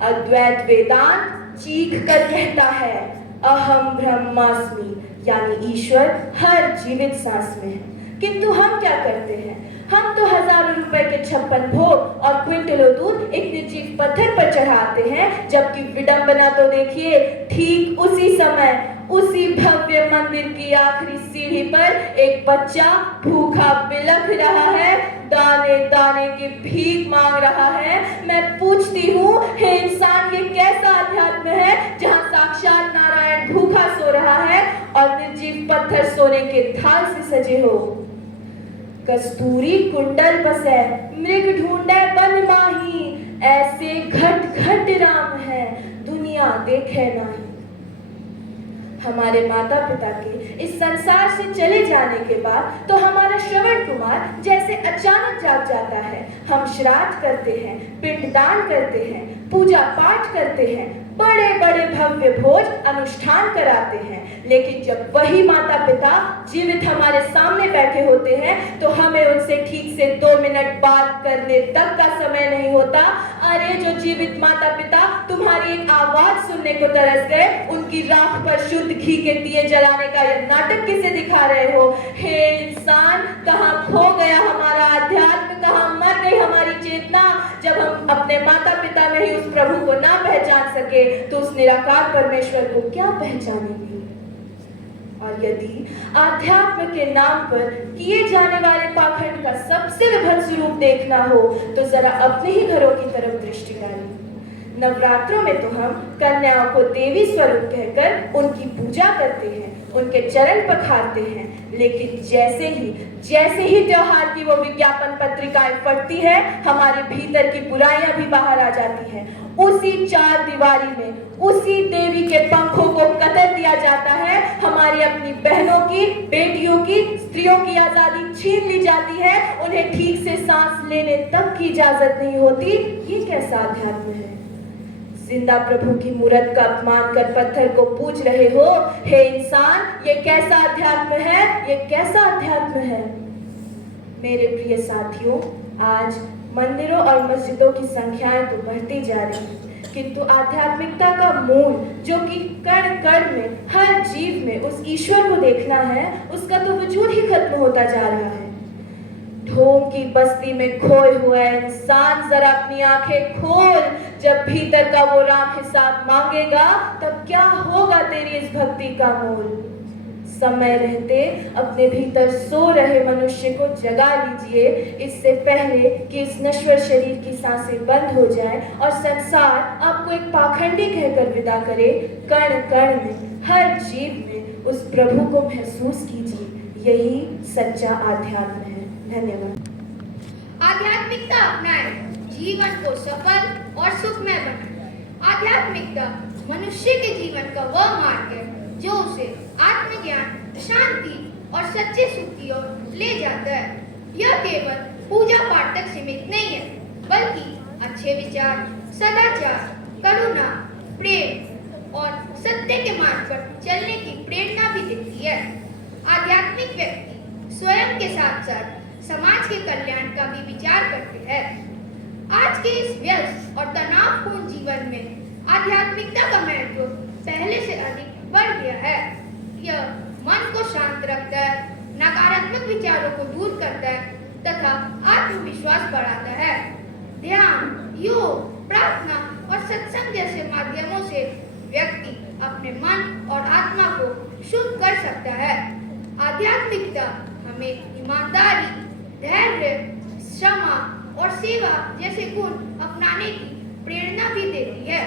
अद्वैत वेदांत चीख कर कहता है, अहम ब्रह्मास्मि, यानी ईश्वर हर जीवित सांस में है। किंतु हम क्या करते हैं? हम तो हजारों रुपए के 56 भोग और क्विंटलों दूध एक निर्जीव पत्थर पर चढ़ाते हैं, जबकि विडंबना तो देखिए, ठीक उसी समय उसी भव्य मंदिर की आखिरी सीढ़ी पर एक बच्चा भूखा बिलख रहा है, दाने दाने की भीख मांग रहा है। मैं पूछती हूँ, हे इंसान, ये कैसा अध्यात्म है जहाँ साक्षात नारायण भूखा सो रहा है और निर्जीव पत्थर सोने के थाल से सजे हो? कस्तूरी कुंडल बसे, मृग ढूंढे बन माही, ऐसे घट घट राम है, दुनिया देखे नहीं। हमारे माता पिता के इस संसार से चले जाने के बाद तो हमारा श्रवण कुमार जैसे अचानक जाग जाता है। हम श्राद्ध करते हैं, पिंडदान करते हैं, पूजा पाठ करते हैं, बड़े बड़े भव्य भोज अनुष्ठान कराते हैं, लेकिन जब वही माता पिता जीवित हमारे सामने बैठे होते हैं तो हमें उनसे ठीक से 2 मिनट बात करने तक का समय नहीं होता। अरे जो जीवित माता पिता तुम्हारी एक आवाज सुनने को तरस गए, उनकी राख पर शुद्ध घी के दिए जलाने का यह नाटक किसे दिखा रहे हो? हे इंसान, कहाँ खो गया हमारा अध्यात्म, कहाँ मर गई हमारी चेतना? जब हम अपने माता पिता में ही उस प्रभु को ना पहचान सके तो उस निराकार परमेश्वर को क्या पहचानेंगे? और यदि आध्यात्म के नाम पर किए जाने वाले पाखंड का सबसे विभत्स रूप देखना हो तो जरा अपने ही घरों की तरफ दृष्टि डालिए। नवरात्रों में तो हम कन्याओं को देवी स्वरूप कहकर उनकी पूजा करते हैं, उनके चरण पखारते हैं, लेकिन जैसे ही त्योहार की वो विज्ञापन पत्रिकाएं फटती है, हमारे भीतर की बुराइयां भी बाहर आ जाती हैं। उसी चार दीवारी में उसी देवी के पंखों को कतर दिया जाता है, हमारी अपनी बहनों की, बेटियों की, स्त्रियों की आजादी छीन ली जाती है, उन्हें ठीक से सांस लेने तक की इजाजत नहीं होती। ये कैसा अध्यात्म है? जिंदा प्रभु की मूर्त का अपमान कर पत्थर को पूज रहे हो? हे इंसान, ये कैसा अध्यात्म है? ये कैसा अध्यात्म है? मेरे प्रिय साथियों, आज मंदिरों और मस्जिदों की संख्याएं तो बढ़ती जा रही हैं, किंतु आध्यात्मिकता का मूल, जो कि कण कण में, हर जीव में उस ईश्वर को देखना है, उसका तो वजूद ही खत्म होता जा रहा है। ढोंग की बस्ती में खोए हुआ इंसान, जरा अपनी आंखें खोल। जब भीतर का वो राम हिसाब मांगेगा, तब क्या होगा तेरी इस भक्ति का मोल? समय रहते अपने भीतर सो रहे मनुष्य को जगा लीजिए, इससे पहले कि इस नश्वर शरीर की सांसें बंद हो जाएं और संसार आपको एक पाखंडी कहकर विदा करे। कण कण में, हर जीव में उस प्रभु को महसूस कीजिए। यही सच्चा आध्यात्म है। धन्यवाद। आध्यात्मिकता अपनाएं, जीवन को सफल और सुखमय बनाए। आध्यात्मिकता मनुष्य के जीवन का वह मार्ग है जो उसे आत्मज्ञान, शांति और सच्चे सुख की ओर ले जाता है। यह केवल पूजा पाठ तक सीमित नहीं है, बल्कि अच्छे विचार, सदाचार, करुणा, प्रेम और सत्य के मार्ग पर चलने की प्रेरणा भी देती है। आध्यात्मिक व्यक्ति स्वयं के साथ साथ समाज के कल्याण का भी विचार करते हैं। आज के इस व्यस्त और तनावपूर्ण जीवन में आध्यात्मिकता का महत्व पहले से अधिक बढ़ गया है। यह मन को शांत रखता है, नकारात्मक विचारों को दूर करता है तथा आत्मविश्वास बढ़ाता है। ध्यान, योग, प्रार्थना और सत्संग जैसे माध्यमों से व्यक्ति अपने मन और आत्मा को शुद्ध कर सकता है। आध्यात्मिकता हमें ईमानदारी, धैर्य, क्षमा और सेवा जैसे गुण अपनाने की प्रेरणा भी देती है।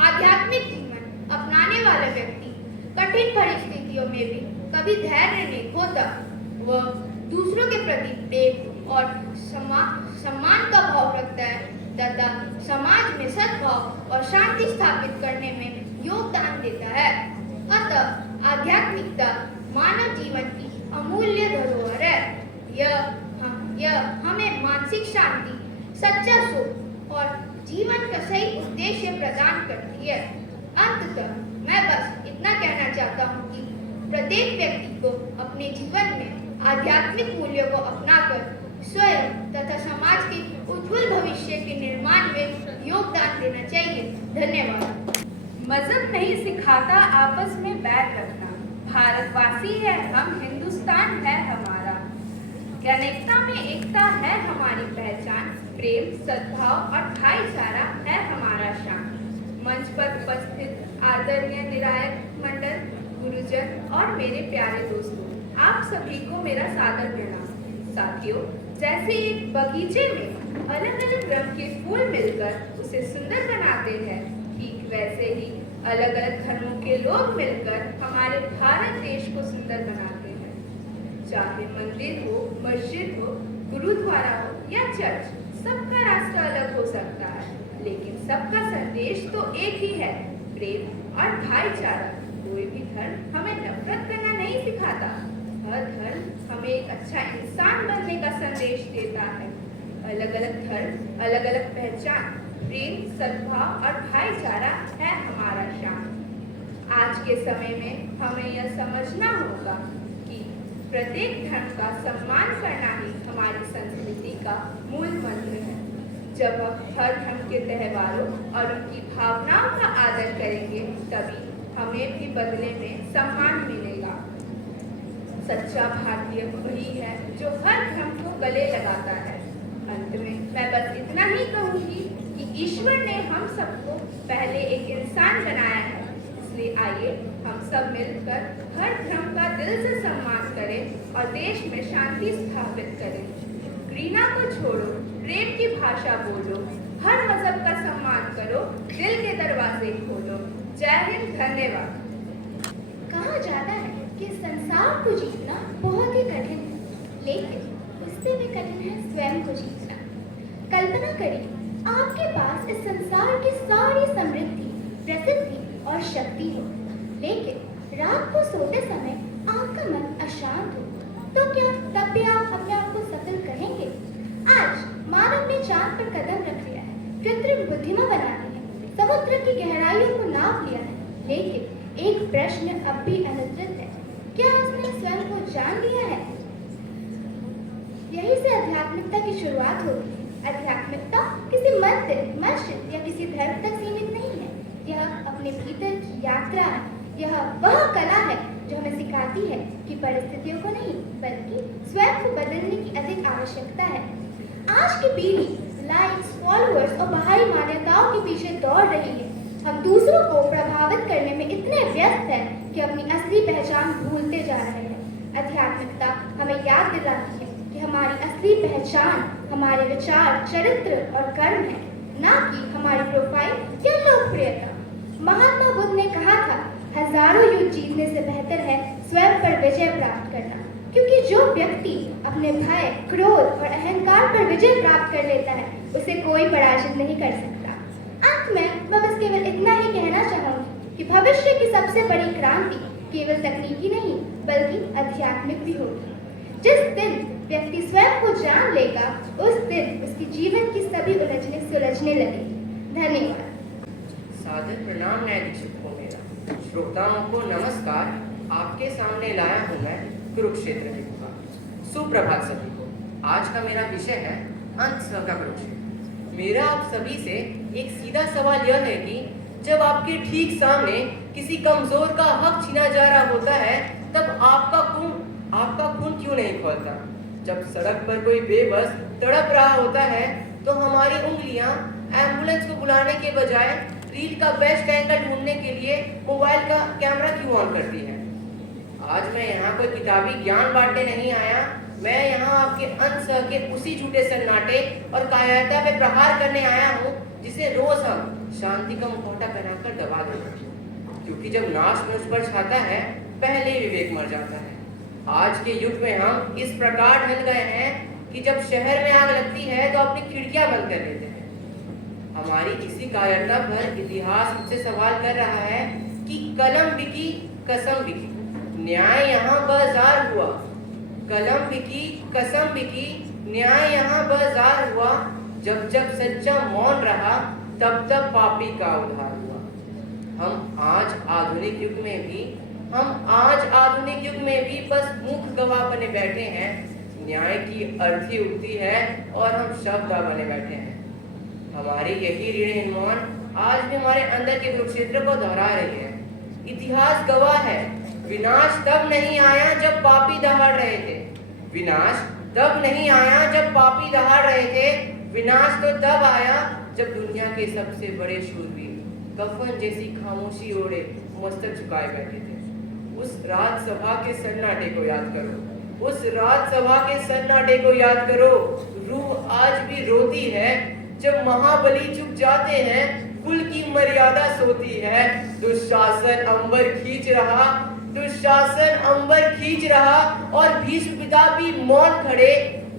आध्यात्मिक जीवन अपनाने वाला व्यक्ति कठिन परिस्थितियों में भी कभी धैर्य नहीं खोता। वह दूसरों के प्रति प्रेम और सम्मान का भाव रखता है तथा समाज में सद्भाव और शांति स्थापित करने में योगदान देता है। अतः आध्यात्मिकता मानव जीवन की अमूल्य धरोहर है। यह हमें मानसिक शांति, सच्चा सुख और जीवन का सही उद्देश्य प्रदान करती है। अंततः मैं बस इतना कहना चाहता हूँ कि प्रत्येक व्यक्ति को अपने जीवन में आध्यात्मिक मूल्यों को अपनाकर स्वयं तथा समाज के उज्जवल भविष्य के निर्माण में योगदान देना चाहिए। धन्यवाद। मजहब नहीं सिखाता आपस में बैर रखना। भारतवासी है हम, हिंदुस्तान है हमारा। अनेकता में एकता है हमारी पहचान। प्रेम, सद्भाव और भाईचारा है हमारा शान। मंच पर उपस्थित आदरणीय निरायक मंडल, गुरुजन और मेरे प्यारे दोस्तों, आप सभी को मेरा सादर प्रणाम। साथियों, जैसे एक बगीचे में अलग अलग रंग के फूल मिलकर उसे सुंदर बनाते हैं, ठीक वैसे ही अलग अलग धर्मों के लोग मिलकर हमारे भारत देश को सुंदर बनाते हैं। चाहे मंदिर हो, मस्जिद हो, गुरुद्वारा हो या चर्च, सबका रास्ता अलग हो सकता है, लेकिन सबका संदेश तो एक ही है, प्रेम और भाईचारा। कोई भी धर्म हमें नफरत करना नहीं सिखाता। हर धर्म हमें एक अच्छा इंसान बनने का संदेश देता है। अलग अलग धर्म, अलग अलग पहचान, प्रेम, सद्भाव और भाईचारा है हमारा शान। आज के समय में हमें यह समझना होगा कि प्रत्येक धर्म का सम्मान करना ही हमारी संस्कृति का मूल मंत्र है। जब हम हर धर्म के त्योहारों और उनकी भावनाओं का आदर करेंगे, तभी हमें भी बदले में सम्मान मिलेगा। सच्चा भारतीय वही है जो हर धर्म को गले लगाता है। अंत में मैं बस इतना ही कहूँगी कि ईश्वर ने हम सबको पहले एक इंसान बनाया है, इसलिए आइए हम सब मिलकर हर धर्म का दिल से सम्मान करें और देश में शांति स्थापित करें। घृणा को छोड़ो, प्रेम की भाषा बोलो, हर मजहब का सम्मान करो, दिल के दरवाजे खोलो। जय हिंद, धन्यवाद। कहा जाता है कि संसार को जीतना बहुत ही कठिन है, लेकिन उससे भी कठिन है स्वयं को जीतना। कल्पना करिए, आपके पास इस संसार की सारी समृद्धि, प्रसिद्धि और शक्ति हो, लेकिन रात को सोते समय आपका मन अशांत हो, तो क्या तब भी आप अपने आप को सफल कहेंगे? आज मानव ने चांद पर कदम रख लिया है, कृत्रिम बुद्धिमा बना ली है, समुद्र की गहराइयों को नाप लिया है, लेकिन एक प्रश्न अब भी अनुत्तरित है, क्या उसने स्वयं को जान लिया है? यही से आध्यात्मिकता की शुरुआत होती है। आध्यात्मिकता किसी मंदिर, मस्जिद या किसी धर्म तक सीमित नहीं है। यह अपने भीतर की यात्रा है। यह वह कला है जो हमें सिखाती है कि परिस्थितियों को नहीं, बल्कि स्वयं को बदलने की अधिक आवश्यकता है। आज की पीढ़ी लाइक्स, फॉलोअर्स और बाहरी मान्यताओं के पीछे दौड़ रही है, हम दूसरों को प्रभावित करने में इतने व्यस्त हैं कि अपनी असली पहचान भूलते जा रहे हैं। आध्यात्मिकता हमें याद दिलाती है कि हमारी असली पहचान हमारे विचार, चरित्र और कर्म है, ना कि हमारी प्रोफाइल या लोकप्रियता। महात्मा बुद्ध ने कहा था, हजारों युद्ध जीतने से बेहतर है स्वयं पर विजय प्राप्त करना, क्योंकि जो व्यक्ति अपने भय, क्रोध और अहंकार पर विजय प्राप्त कर लेता है, उसे कोई पराजित नहीं कर सकता। अंत में मैं बस केवल इतना ही कहना चाहूंगी कि भविष्य की सबसे बड़ी क्रांति केवल तकनीकी नहीं बल्कि आध्यात्मिक भी होगी। जिस दिन व्यक्ति स्वयं को जान लेगा, उस दिन उसकी जीवन की सभी उलझने सुलझने लगेगी। धन्यवाद। सादर प्रणाम न्यायाधीश को मेरा। श्रोताओं को नमस्कार। आपके सामने लाया हूँ मैं कुरुक्षेत्र की गुफा। सुप्रभात सभी को। आज का मेरा विषय है अंत का कुरुक्षेत्र। मेरा आप सभी से एक सीधा सवाल यह है कि जब आपके ठीक सामने किसी कमजोर का हक छीना जा रहा होता है, तब आपका खून क्यों नहीं खौलता? जब सड़क पर कोई बेबस तड़प रहा होता है, तो हमारी उंगलियां एम्बुलेंस को बुलाने के बजाय रील का बेस्ट एंगल ढूंढने के लिए मोबाइल का कैमरा क्यों ऑन करती है? आज मैं यहाँ कोई किताबी ज्ञान बांटने नहीं आया। मैं यहाँ आपके अंत के उसी झूठे सन्नाटे और कायरता पे प्रहार करने आया हूँ, जिसे रोज हम शांति का मुखौटा पहनाकर दबा देते हैं। क्योंकि जब नाश मुझ पर छाता है, पहले ही विवेक मर जाता है। आज के युग में हम इस प्रकार ढल गए हैं कि जब शहर में आग लगती है तो अपनी खिड़कियां बंद कर लेते हैं। हमारी इसी कायरता पर इतिहास मुझसे सवाल कर रहा है कि कलम बिकी कसम बिकी, न्याय यहाँ बाजार हुआ। कलम बिकी कसम बिकी, न्याय यहाँ बाजार हुआ। जब जब सच्चा मौन रहा, तब तब पापी का उद्धार हुआ। हम आज आधुनिक युग में भी बस मुख गवाह बने बैठे हैं। न्याय की अर्थी उगती है और हम शब्द बने बैठे हैं। हमारी यही ऋण मौन आज भी हमारे अंदर के कुरुक्षेत्र को दोहरा रही है। इतिहास गवाह है, विनाश तब नहीं आया जब पापी दहाड़ रहे थे। विनाश तब नहीं आया जब पापी दहाड़ रहे थे। विनाश तो तब आया जब दुनिया के सबसे बड़े शूरवीर कफन जैसी खामोशी ओढ़े मस्तक झुकाए बैठे थे। उस रात सभा के सन्नाटे को याद करो, उस रात सभा के सन्नाटे को याद करो। रूह आज भी रोती है जब महाबली चुप जाते हैं, कुल की मर्यादा सोती है। दुशासन अंबर खींच रहा और भीष्म पिता भी मौन खड़े।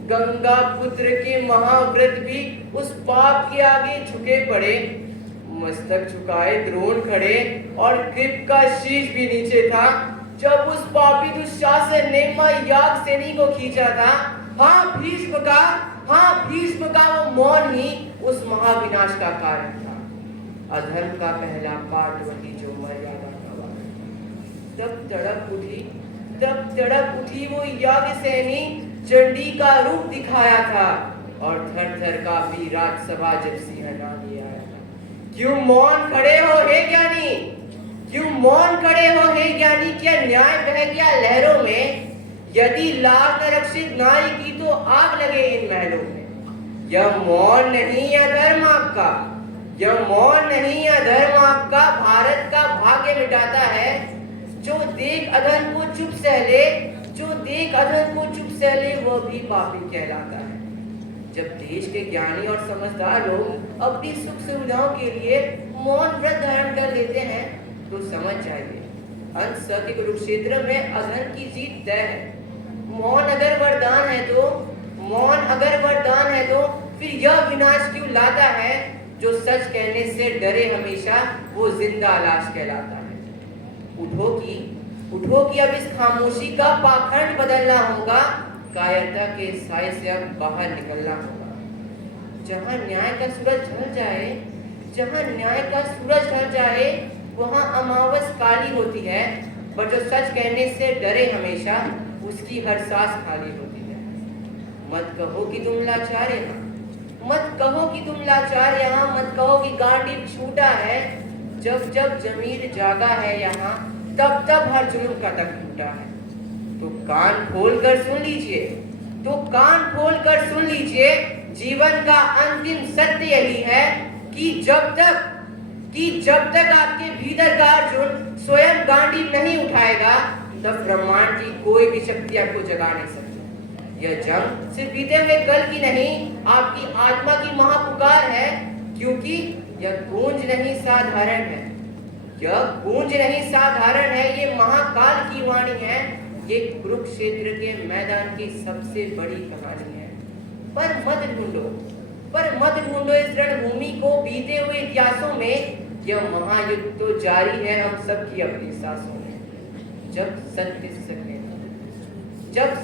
गंगा पुत्र के महाव्रत भी उस पाप के आगे झुके पड़े। मस्तक झुकाए द्रोण खड़े और कृप का शीश भी नीचे था जब उस पापी दुशासन ने मां याग सेनी को खींचा था। हाँ भीष्म का वो मौन ही उस महाविनाश का कारण था। अधर्म का पहला पाठ वही जो मर्यादा का वार। तब तड़प उठी वो याग सेनी, चंडी का रूप दिखाया था और थर थर कांपी राजसभा जब सिंहनाद आया था। क्यों मौन खड़े हो हे ज्ञानी? क्यों मौन खड़े हो हे ज्ञानी? क्या न्याय बह गया लहरों में? यदि लाज न रक्षित नारी की तो आग लगे इन महलों में। यह मौन नहीं है धर्म आपका, यह मौन नहीं है धर्म आपका। भारत का भाग्य मिटाता है जो देख अधर्म को चुप सह ले, जो देख अधर्म को चुप सह ले, वह भी पापी कहलाता है। जब देश के ज्ञानी और समझदार लोग अपनी सुख सुविधाओं के लिए मौन व्रत धारण कर लेते हैं, तो समझ जाइए अंत के कुरुक्षेत्र में अधर्म की जीत तय है। मौन अगर वरदान है तो फिर यह विनाश क्यों लाता है? जो सच कहने से डरे हमेशा, वो जिंदा लाश कहलाता है। उठो कि अब इस खामोशी का पाखंड बदलना होगा। कायरता के साए से अब बाहर निकलना होगा। जहां न्याय का सूरज ढल जाए, वहां अमावस काली होती है, पर जो सच कहने से डरे हमेशा, उसकी हर सांस खाली होती है। मत कहो कि तुम लाचार यहाँ, मत कहो कि तुम लाचार यहाँ, मत कहो कि गांडी छूटा है। जब जब जमीर जागा है यहाँ, तब तब हर जुल्म का तक टूटा है। तो कान खोल कर सुन लीजिए, जीवन का अंतिम सत्य यही है कि जब कि जब तक आपके भीतर का अर्जुन स्वयं गांडी नहीं उठाएगा तब ब्रह्मांड की कोई भी शक्ति आपको जगा नहीं सकती। यह जंग सिर्फ बीते हुए कल की नहीं, आपकी आत्मा की महापुकार है, क्योंकि यह गूंज नहीं साधारण है। यह गूंज नहीं साधारण है, ये महाकाल की वाणी है। ये कुरुक्षेत्र के मैदान की सबसे बड़ी कहानी है। पर मत ढूंढो इस रणभूमि को बीते हुए इतिहासों में। यह महायुद्ध तो जारी है हम सबकी अपनी सांसों में। जब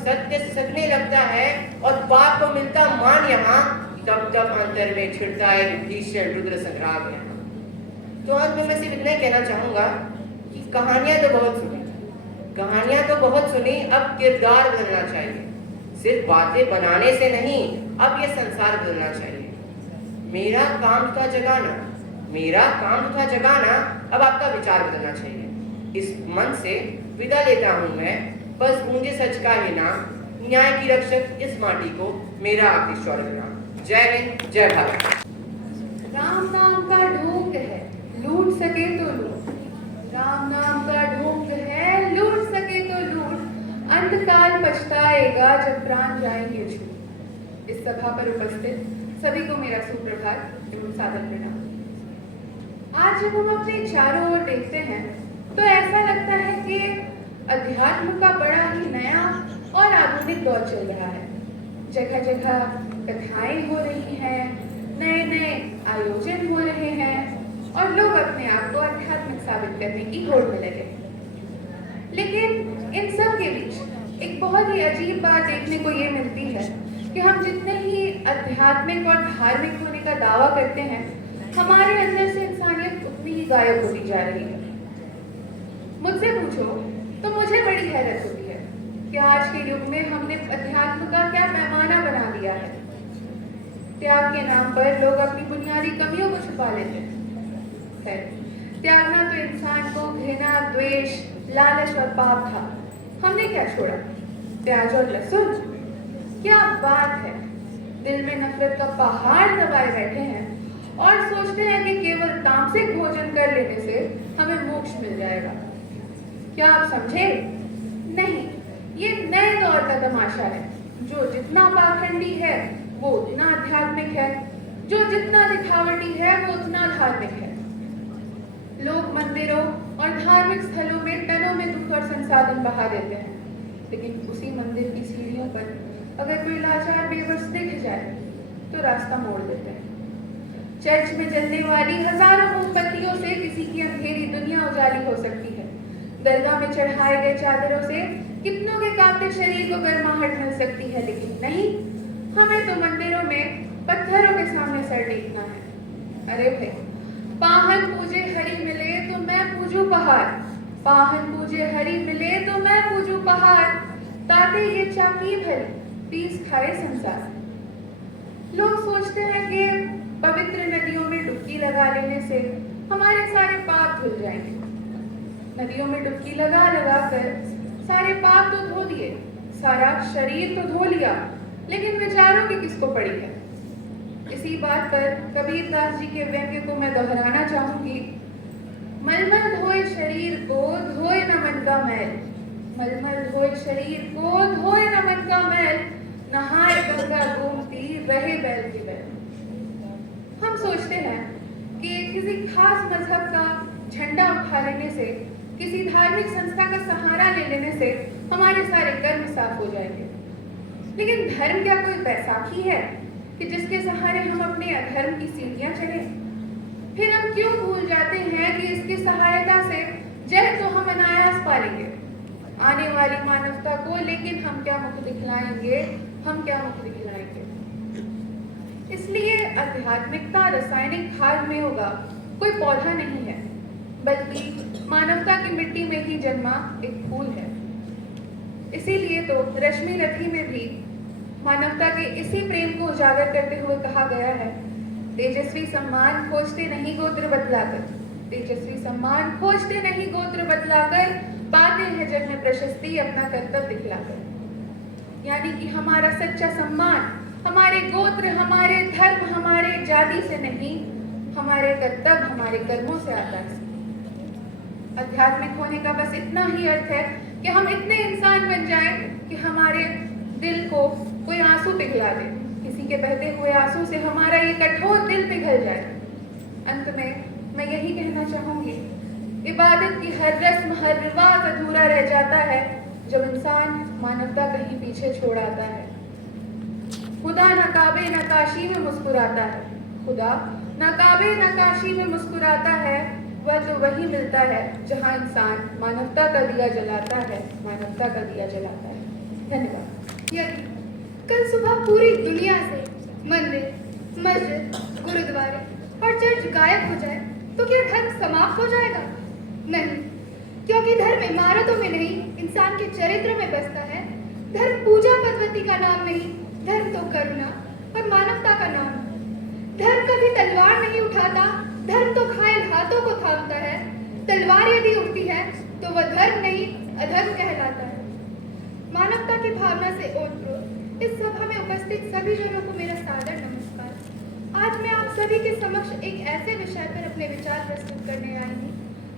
सत्य सकने लगता है और पाप को मिलता मान यहाँ, तब अंतर में छिड़ता है भीषण रुद्र संग्राम यहाँ। तो अंत में मैं सिर्फ इतना कहना चाहूंगा कि कहानियां तो बहुत सुनी, अब किरदार बदलना चाहिए। सिर्फ बातें बनाने से नहीं, अब यह संसार बदलना चाहिए। मेरा काम था जगाना, अब आपका विचार बदलना चाहिए। इस मन से विदा लेता हूं मैं, बस गूंजे सच का ही नाम, न्याय की रक्षक इस माटी को मेरा आखिरी शौर्य नाम। जय हिंद, जय भारत। राम नाम का ढोंग है, लूट सके तो लूट। राम नाम का ढोंग है, लूट सके तो लूट। अंतकाल पछताएगा जब प्राण जाएंगे छूट। इस सभा पर उपस्थित सभी को मेरा सुप्रभात एवं सादर प्रणाम। आज जब हम अपने चारों ओर देखते हैं तो ऐसा लगता है कि अध्यात्म का बड़ा ही नया और आधुनिक दौर चल रहा है। जगह जगह कथाएं हो रही हैं, नए आयोजन हो रहे हैं और लोग अपने आप को आध्यात्मिक साबित करने की होड़ में लगे। लेकिन इन सब के बीच एक बहुत ही अजीब बात देखने को ये मिलती है कि हम जितने ही आध्यात्मिक और धार्मिक होने का दावा करते हैं, हमारे अंदर से इंसानियत उतनी ही गायब होती जा रही है। मुझसे पूछो तो मुझे बड़ी हैरत होती है कि आज के युग में हमने अध्यात्म का क्या पैमाना बना दिया है। त्याग के नाम पर लोग अपनी बुनियादी कमियों को छुपा लेते हैं। त्यागना तो इंसान को घृणा, द्वेष, लालच और पाप था। हमने क्या छोड़ा? प्याज और लहसुन? क्या बात है! दिल में नफरत का पहाड़ दबाए बैठे हैं और सोचते हैं कि केवल तामसिक भोजन कर लेने से हमें मोक्ष मिल जाएगा। क्या आप समझे? नहीं, ये नए दौर का तमाशा है। जो जितना पाखंडी है वो उतना आध्यात्मिक है, जो जितना दिखावटी है वो उतना धार्मिक है। लोग मंदिरों और धार्मिक स्थलों में टनों में दुख और संसाधन बहा देते हैं, लेकिन उसी मंदिर की सीढ़ियों पर अगर कोई लाचार बेबस दिख जाए तो रास्ता मोड़ देते हैं। चर्च में जलने वाली हजारों मोमबत्तियों से किसी की अंधेरी दुनिया उजाली हो सकती है। दरगाह में चढ़ाए गए चादरों से कितनों के कांपते शरीर को गर्माहट मिल सकती है, लेकिन नहीं, हमें तो मंदिरों में पत्थरों के सामने सर टेकना है। अरे भाई, पाहन पूजे हरि मिले तो मैं पूजू पहाड़, पाहन पूजे हरि मिले तो मैं पूजू पहाड़, ताते ये चाकी भरी पीस खाए संसार। लोग सोचते हैं कि पवित्र नदियों में डुबकी लगा लेने से हमारे सारे पाप धुल जाएंगे। नदियों में डुबकी लगा कर सारे पाप तो धो दिए, सारा शरीर तो धो लिया, लेकिन विचारों की किसको पड़ी है? इसी बात पर कबीर दास जी के व्यंग्य को मैं दोहराना चाहूंगी। मलमल धोए शरीर को धोए न मन का मैल, मलमल धोए शरीर को धोए न मन का मैल, नहाए गंगा गोमती रहे बैल की बैल। हम सोचते हैं कि किसी खास मजहब का झंडा उठा लेने से, किसी धार्मिक संस्था का सहारा ले लेने से हमारे सारे कर्म साफ हो जाएंगे। लेकिन धर्म क्या कोई बैसाखी है कि जिसके सहारे हम अपने अधर्म की सीढ़ियां चढ़े? फिर हम क्यों भूल जाते हैं कि इसकी सहायता से जय तो हम अनायास पालेंगे आने वाली मानवता को, लेकिन हम क्या मुख दिखलाएंगे, हम क्या मुख दिखलाएंगे? इसलिए आध्यात्मिकता रासायनिक खाद में होगा कोई पौधा नहीं है, बल्कि मानवता की मिट्टी में ही जन्मा एक फूल है। इसीलिए तो रश्मि रथी में भी मानवता के इसी प्रेम को उजागर करते हुए कहा गया है, तेजस्वी सम्मान खोजते नहीं गोत्र बदलाकर, तेजस्वी सम्मान खोजते नहीं गोत्र बदलाकर, पाते हैं जग में प्रशस्ति अपना कर्तव्य दिखलाकर। यानी कि हमारा सच्चा सम्मान हमारे गोत्र, हमारे धर्म, हमारे जाति से नहीं, हमारे कर्तव्य हमारे कर्मों से आता है। आध्यात्मिक होने का बस इतना ही अर्थ है कि हम इतने इंसान बन जाएं कि हमारे दिल को कोई आंसू पिघला दे, किसी के बहते हुए आंसू से हमारा ये कठोर दिल पिघल जाए। अंत में मैं यही कहना चाहूंगी, इबादत की हर रस्म हर रिवाज अधूरा रह जाता है जब इंसान मानवता कहीं पीछे छोड़ आता है। खुदा नकाबे नकाशी में मुस्कुराता है, खुदा नकाबे नकाशी में मुस्कुराता है, वह तो वही मिलता है जहां इंसान मानवता का दिया जलाता है, मानवता का दिया जलाता है। धन्यवाद। यदि कल सुबह पूरी दुनिया से मंदिर, मस्जिद, गुरुद्वारे और चर्च गायब हो जाए तो क्या धर्म समाप्त हो जाएगा? नहीं, क्योंकि धर्म इमारतों में नहीं, इंसान के चरित्र में बसता है। धर्म पूजा पद्धति का नाम नहीं, धर्म तो करुणा और मानवता का नाम है। धर्म कभी तलवार नहीं उठाता, धर्म तो घायल हाथों को थामता है। तलवार यदि उठती है तो वह धर्म नहीं अधर्म कहलाता है। मानवता की भावना से ओतप्रोत इस सभा में उपस्थित सभी जनों को मेरा सादर नमस्कार। आज मैं आप सभी के समक्ष एक ऐसे विषय पर अपने विचार प्रस्तुत करने आई हूँ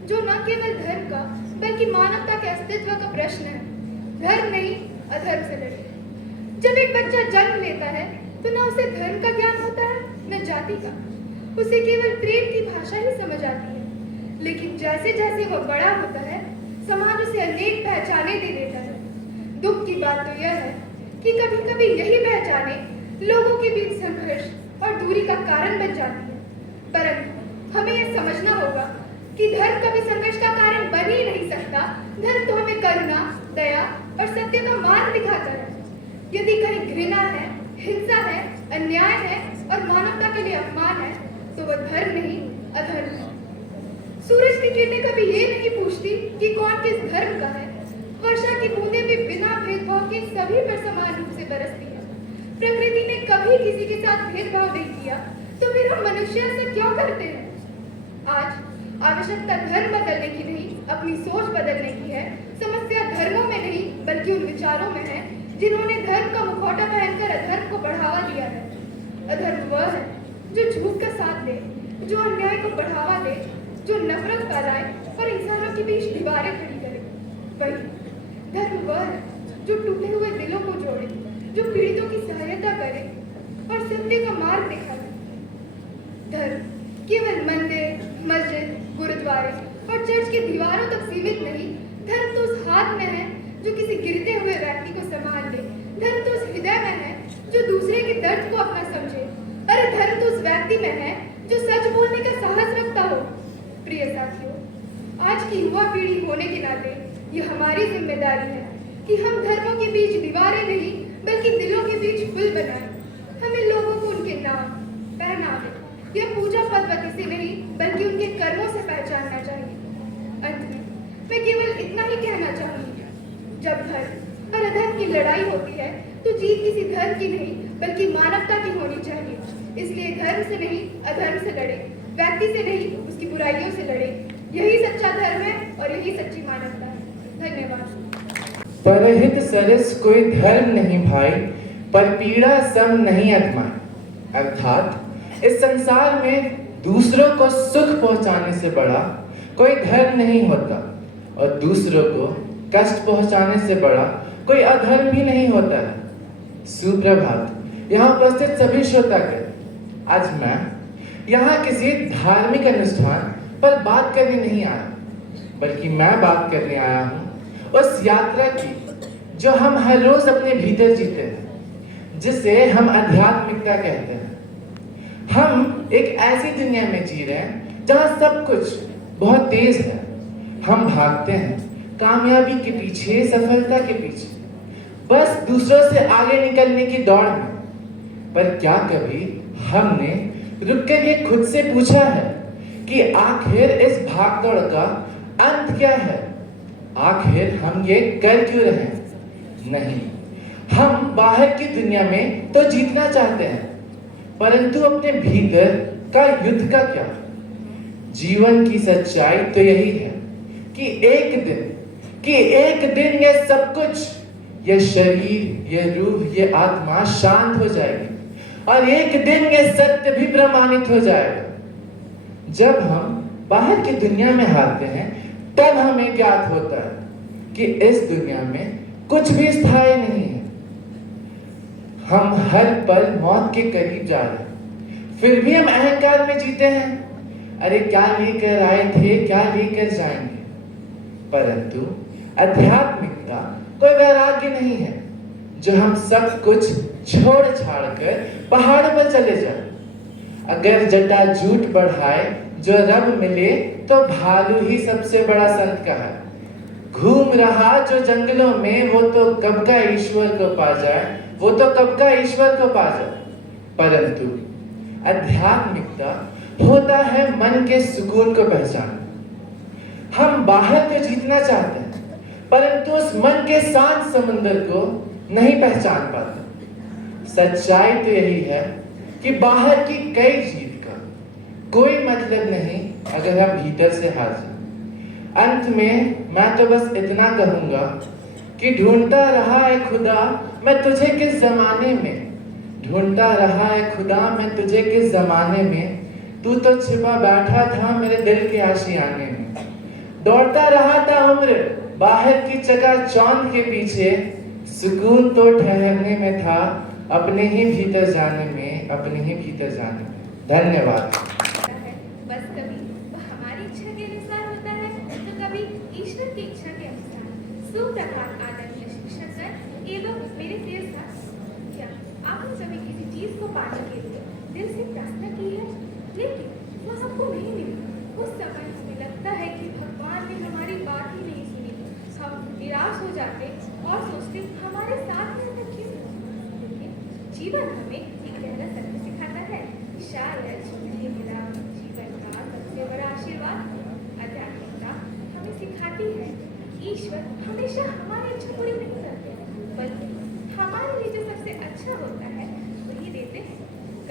जो न केवल धर्म का बल्कि मानवता के अस्तित्व का प्रश्न है। धर्म नहीं अधर्म से लड़े। जब एक बच्चा जन्म लेता है तो न उसे धर्म का ज्ञान होता है न जाति का, उसे केवल प्रेम की भाषा ही समझ आती है। लेकिन जैसे जैसे वह बड़ा होता है समाज उसे अनेक पहचाने दे देता है। दुख की बात तो यह है कि कभी कभी यही पहचाने लोगों के बीच संघर्ष और दूरी का कारण बन जाती है। परंतु हमें यह समझना होगा कि धर्म कभी संघर्ष का कारण बन ही नहीं सकता। धर्म तो हमें करुणा, दया और सत्य का मार्ग दिखाता है। यदि कहीं घृणा है, हिंसा है, अन्याय है और मानवता के लिए अपमान है तो वह धर्म नहीं अधर्म है। सूरज की किरणें कभी ये नहीं पूछती कि कौन किस धर्म का है। वर्षा की बूंदें भी बिना भेदभाव के सभी पर समान रूप से बरसती है। प्रकृति ने कभी किसी के साथ भेदभाव नहीं किया, तो फिर हम मनुष्य ऐसा क्यों करते हैं? आज आवश्यकता धर्म बदलने की नहीं, अपनी सोच बदलने की है। समस्या धर्मों में नहीं बल्कि उन विचारों में है जिन्होंने धर्म का मुखौटा पहनकर अधर्म को बढ़ावा दिया है। अधर्म वह है जो झूठ का साथ दे, जो अन्याय को बढ़ावा दे, जो नफरत फैलाए और इंसानों के बीच दीवारें खड़ी करे। वही धर्म वह है जो टूटे हुए दिलों को जोड़े, जो पीड़ितों की सहायता करे और सत्य का मार्ग दिखाए। धर्म केवल मंदिर, मस्जिद, गुरुद्वारे और चर्च की दीवारों तक सीमित नहीं। धर्म तो उस हाथ में है जो किसी गिरते हुए व्यक्ति को संभाल ले। धर्म तो उस हृदय में है जो दूसरे के दर्द को अपना समझे। अरे धर्म तो उस व्यक्ति में है जो सच बोलने का साहस रखता हो। प्रिय साथियों, आज की युवा पीढ़ी होने के नाते यह हमारी जिम्मेदारी है कि हम धर्मों के बीच दीवारें नहीं बल्कि दिलों के बीच पुल बनाएं। हमें लोगों को उनके नाम, पहनावे या पूजा पद्धति से नहीं बल्कि उनके कर्मों से पहचानना चाहिए। अंत में मैं केवल इतना ही कहना चाहूंगी, जब धर्म और अधर्म की लड़ाई होती है तो जीत किसी धर्म की नहीं बल्कि मानवता की होनी चाहिए। इसलिए धर्म से नहीं अधर्म से लड़े, व्यक्ति से नहीं उसकी बुराइयों से लड़े। यही सच्चा धर्म है और यही सच्ची मानवता है। धन्यवाद। परहित सरस कोई धर्म नहीं भाई, पर पीड़ा सम नहीं अधमाई। अर्थात इस संसार में दूसरों को सुख पहुंचाने से बड़ा कोई धर्म नहीं होता और दूसरों को कष्ट पहुंचाने से बड़ा कोई अधर्म भी नहीं होता है। सुप्रभात यहाँ उपस्थित सभी श्रोतागण। आज मैं यहाँ किसी धार्मिक अनुष्ठान पर बात करने नहीं आया, बल्कि मैं बात करने आया हूँ उस यात्रा की जो हम हर रोज अपने भीतर जीते हैं, जिसे हम आध्यात्मिकता कहते हैं। हम एक ऐसी दुनिया में जी रहे हैं जहाँ सब कुछ बहुत तेज है। हम भागते हैं कामयाबी के पीछे, सफलता के पीछे, बस दूसरों से आगे निकलने की दौड़ में। पर क्या कभी हमने रुककर ये खुद से पूछा है कि आखिर इस भागदौड़ का अंत क्या है? आखिर हम ये कर क्यों रहे हैं? नहीं, हम बाहर की दुनिया में तो जीतना चाहते हैं, परंतु अपने भीतर का युद्ध का क्या? जीवन की सच्चाई तो यही है कि एक दिन ये सब कुछ, ये शरीर, ये रूह, ये आत्मा शांत हो जाएगी और एक दिन ये सत्य भी प्रमाणित हो जाएगा। जब हम बाहर की दुनिया में हारते हैं तब हमें ज्ञात होता है कि इस दुनिया में कुछ भी स्थायी नहीं है। हम हर पल मौत के करीब जा रहे हैं, फिर भी हम अहंकार में जीते हैं। अरे क्या लेकर आए थे, क्या लेकर जाएंगे। परंतु आध्यात्मिकता कोई वैराग्य नहीं है जो हम सब कुछ छोड़ छाड़ कर पहाड़ पर चले जाए। अगर जटा झूठ बढ़ाए जो रब मिले तो भालू ही सबसे बड़ा संत कहा। घूम रहा जो जंगलों में वो तो कब का ईश्वर को पा जाए, वो तो कब का ईश्वर को पा जाए। परंतु आध्यात्मिकता होता है मन के सुकून को पहचान। हम बाहर को जीतना चाहते हैं परंतु उस मन के शांत समुद्र को नहीं पहचान पाते। सच्चाई तो यही है कि बाहर की कई जीत का कोई मतलब नहीं अगर हम भीतर से हार जाए। अंत में मैं तो बस इतना कहूंगा कि ढूंढता रहा है खुदा मैं तुझे किस जमाने में, ढूंढता रहा है खुदा मैं तुझे किस जमाने में, तू तो छिपा बैठा था मेरे दिल के आशियाने में। दौड़ता रहा था उम्र बाहर की चकाचौंध के पीछे, सुकून तो ठहरने में था अपने ही भीतर जाने में, अपने ही भीतर जाने में। धन्यवाद। बस कभी वह हमारी इच्छा के अनुसार होता है तो कभी ईश्वर की इच्छा के अनुसार। सुप्रभात आदरणीय शिक्षक सर एवं मेरे प्रिय साथी, क्या आपने कभी किसी चीज को पाने के लिए दिल से प्रार्थना की है लेकिन वह हमको नहीं मिली? उस समय हमें लगता है कि भगवान ने हमारी बात ही नहीं सुनी। हम निराश हो जाते और सोचते हमारे साथ में ऐसा क्यों हुआ? लेकिन जीवन हमें एक गहरा सत्य सिखाता है, शायद मुझे मिला जीवन का सबसे बड़ा आशीर्वाद। आध्यात्मिकता हमें सिखाती है ईश्वर हमेशा हमारी इच्छा पूरी नहीं करते बल्कि हमारे लिए जो सबसे अच्छा होता है वही देते हैं।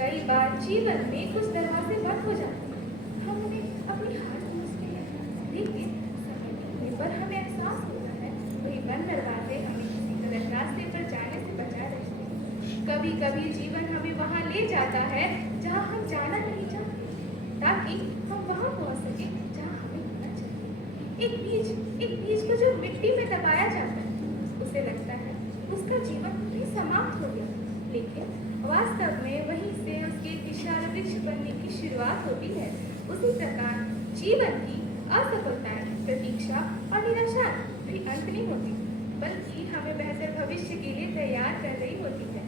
कई बार जीवन में कुछ दरवाजे बंद हो जाते हैं, हम उन्हें अपनी हार समझते हैं, लेकिन समय बीतने पर हमें एहसास होता है वही बंद दरवाजे हमें किसी गलत रास्ते पर जाने से बचा रखते हैं। कभी कभी जीवन हमें वहाँ ले जाता है जहाँ हम जाना नहीं चाहते, ताकि हम वहाँ पहुँच सके जहाँ हमें होना चाहिए। एक बीज को जो मिट्टी में दबाया जाता है उसे लगता है उसका जीवन ही समाप्त हो गया, लेकिन वास्तव में वहीं से उसके विशाल वृक्ष बनने की शुरुआत होती है। उसी प्रकार जीवन की असफलताएं, प्रतीक्षा और निराशा भी अंत नहीं होती बल्कि हमें बेहतर भविष्य के लिए तैयार कर रही होती है।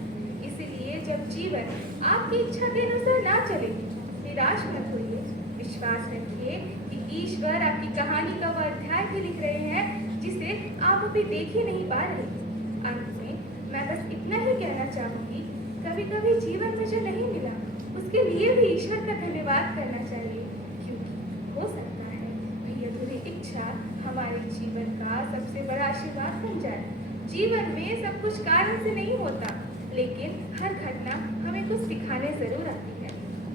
इसलिए जब जीवन आपकी इच्छा के अनुसार ना चले निराश मत होइए, विश्वास रखिए कि ईश्वर आपकी कहानी का वह अध्याय भी लिख रहे हैं जिसे आप अभी देख ही नहीं पा रहे। अंत में मैं बस इतना ही कहना चाहूंगी, कभी कभी जीवन में जो नहीं मिला उसके लिए भी ईश्वर का धन्यवाद करना चाहिए, क्योंकि हो सकता है वही अधूरी इच्छा हमारे जीवन का सबसे बड़ा आशीर्वाद बन जाए। जीवन में सब कुछ कारण से नहीं होता, लेकिन हर घटना हमें कुछ सिखाने जरूर आती है।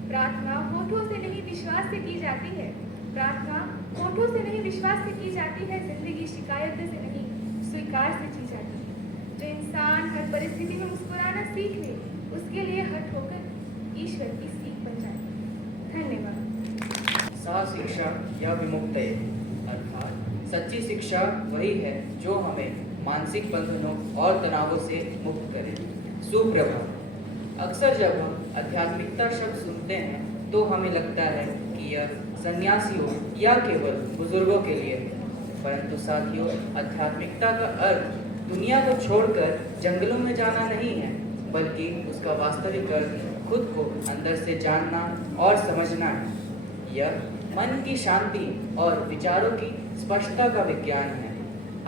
प्रार्थना होठों से नहीं विश्वास से की जाती है, प्रार्थना होठों से नहीं विश्वास से की जाती है, जिंदगी शिकायत से नहीं स्वीकार से की जाती है। जो इंसान हर परिस्थिति में मुस्कुराना सीख ले उसके लिए हर ठोकर ईश्वर की सीख बन जाए। धन्यवाद। सा शिक्षा या विमुक्त अर्थात सच्ची शिक्षा वही है जो हमें मानसिक बंधनों और तनावों से मुक्त करे। सुप्रभात। अक्सर जब हम आध्यात्मिकता शब्द सुनते हैं तो हमें लगता है कि यह सन्यासियों या केवल बुजुर्गों के लिए है, परंतु साथियों आध्यात्मिकता का अर्थ दुनिया को छोड़कर जंगलों में जाना नहीं है, बल्कि उसका वास्तविक अर्थ खुद को अंदर से जानना और समझना है। यह मन की शांति और विचारों की स्पष्टता का विज्ञान है।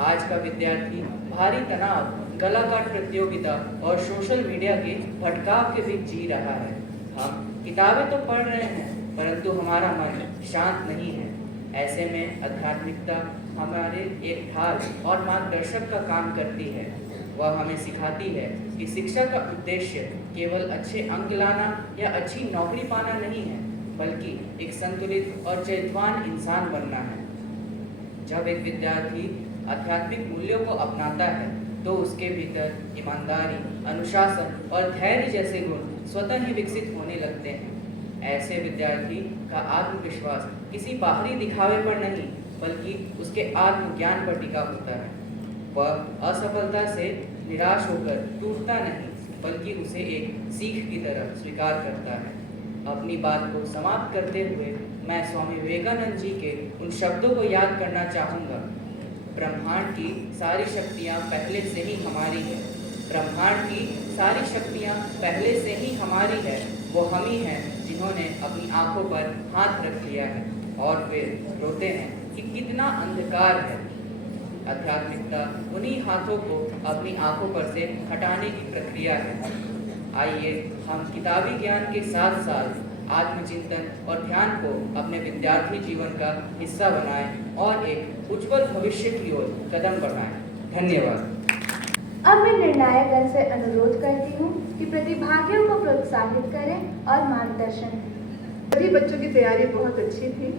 आज का विद्यार्थी भारी तनाव, कलाकार प्रतियोगिता और सोशल मीडिया के भटकाव के बीच जी रहा है। हम किताबें तो पढ़ रहे हैं परंतु हमारा मन शांत नहीं है। ऐसे में आध्यात्मिकता हमारे एक ढाल और मार्गदर्शक का काम करती है। वह हमें सिखाती है कि शिक्षा का उद्देश्य केवल अच्छे अंक लाना या अच्छी नौकरी पाना नहीं है, बल्कि एक संतुलित और चरित्रवान इंसान बनना है। जब एक विद्यार्थी आध्यात्मिक मूल्यों को अपनाता है तो उसके भीतर ईमानदारी, अनुशासन और धैर्य जैसे गुण स्वतः ही विकसित होने लगते हैं। ऐसे विद्यार्थी का आत्मविश्वास किसी बाहरी दिखावे पर नहीं बल्कि उसके आत्मज्ञान पर टिका होता है। वह असफलता से निराश होकर टूटता नहीं बल्कि उसे एक सीख की तरह स्वीकार करता है। अपनी बात को समाप्त करते हुए मैं स्वामी विवेकानंद जी के उन शब्दों को याद करना चाहूँगा। ब्रह्मांड की सारी शक्तियाँ पहले से ही हमारी है। ब्रह्मांड की सारी शक्तियाँ पहले से ही हमारी है। वो हम ही हैं जिन्होंने अपनी आंखों पर हाथ रख लिया है और फिर रोते हैं कि कितना अंधकार है। आध्यात्मिकता उन्हीं हाथों को अपनी आंखों पर से हटाने की प्रक्रिया है। आइए हम किताबी ज्ञान के साथ साथ आत्मचिंतन और ध्यान को अपने विद्यार्थी जीवन का हिस्सा बनाएं और एक उज्जवल भविष्य की ओर कदम बढ़ाएं। धन्यवाद। अब मैं निर्णायकगण से अनुरोध करती हूँ कि प्रतिभागियों को प्रोत्साहित करें और मार्गदर्शन करें। सभी बच्चों की तैयारी बहुत अच्छी थी।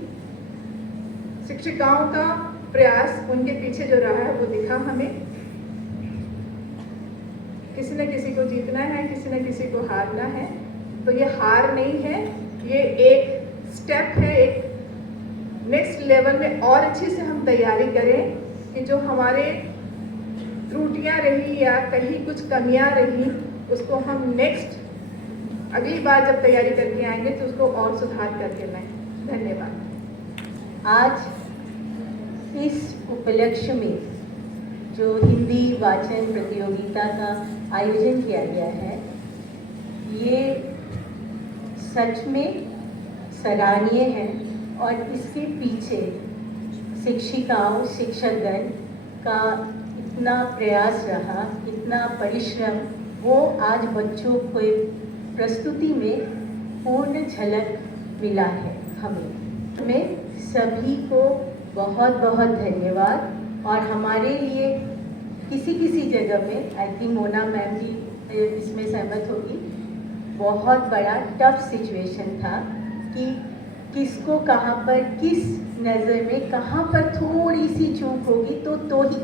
शिक्षिकाओं का प्रयास उनके पीछे जो रहा है वो दिखा हमें। किसी न किसी को जीतना है, किसी न किसी को हारना है। तो ये हार नहीं है, ये एक स्टेप है, एक नेक्स्ट लेवल में और अच्छे से हम तैयारी करें कि जो हमारे त्रुटियां रही या कहीं कुछ कमियां रही उसको हम नेक्स्ट अगली बार जब तैयारी करके आएंगे तो उसको और सुधार करके लाएं। धन्यवाद। आज इस उपलक्ष्य में जो हिंदी वाचन प्रतियोगिता का आयोजन किया गया है, ये सच में सराहनीय है और इसके पीछे शिक्षिकाओं शिक्षकगण का इतना प्रयास रहा, इतना परिश्रम, वो आज बच्चों को प्रस्तुति में पूर्ण झलक मिला है। हमें सभी को बहुत बहुत धन्यवाद। और हमारे लिए किसी जगह में, आई थिंक मोना मैम भी इसमें सहमत होगी, बहुत बड़ा टफ सिचुएशन था कि किसको कहाँ पर किस नज़र में कहाँ पर थोड़ी सी चूक होगी तो ही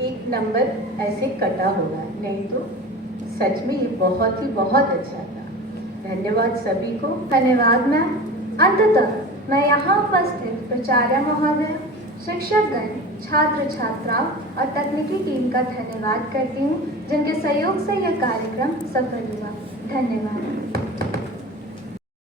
एक नंबर ऐसे कटा होगा, नहीं तो सच में ये बहुत अच्छा था। धन्यवाद सभी को। धन्यवाद मैम। अंततः मैं यहाँ उपस्थित प्राचार्य महोदय, शिक्षकगण, छात्र छात्राओं और तकनीकी टीम का धन्यवाद करती हूँ जिनके सहयोग से यह कार्यक्रम सफल हुआ। धन्यवाद।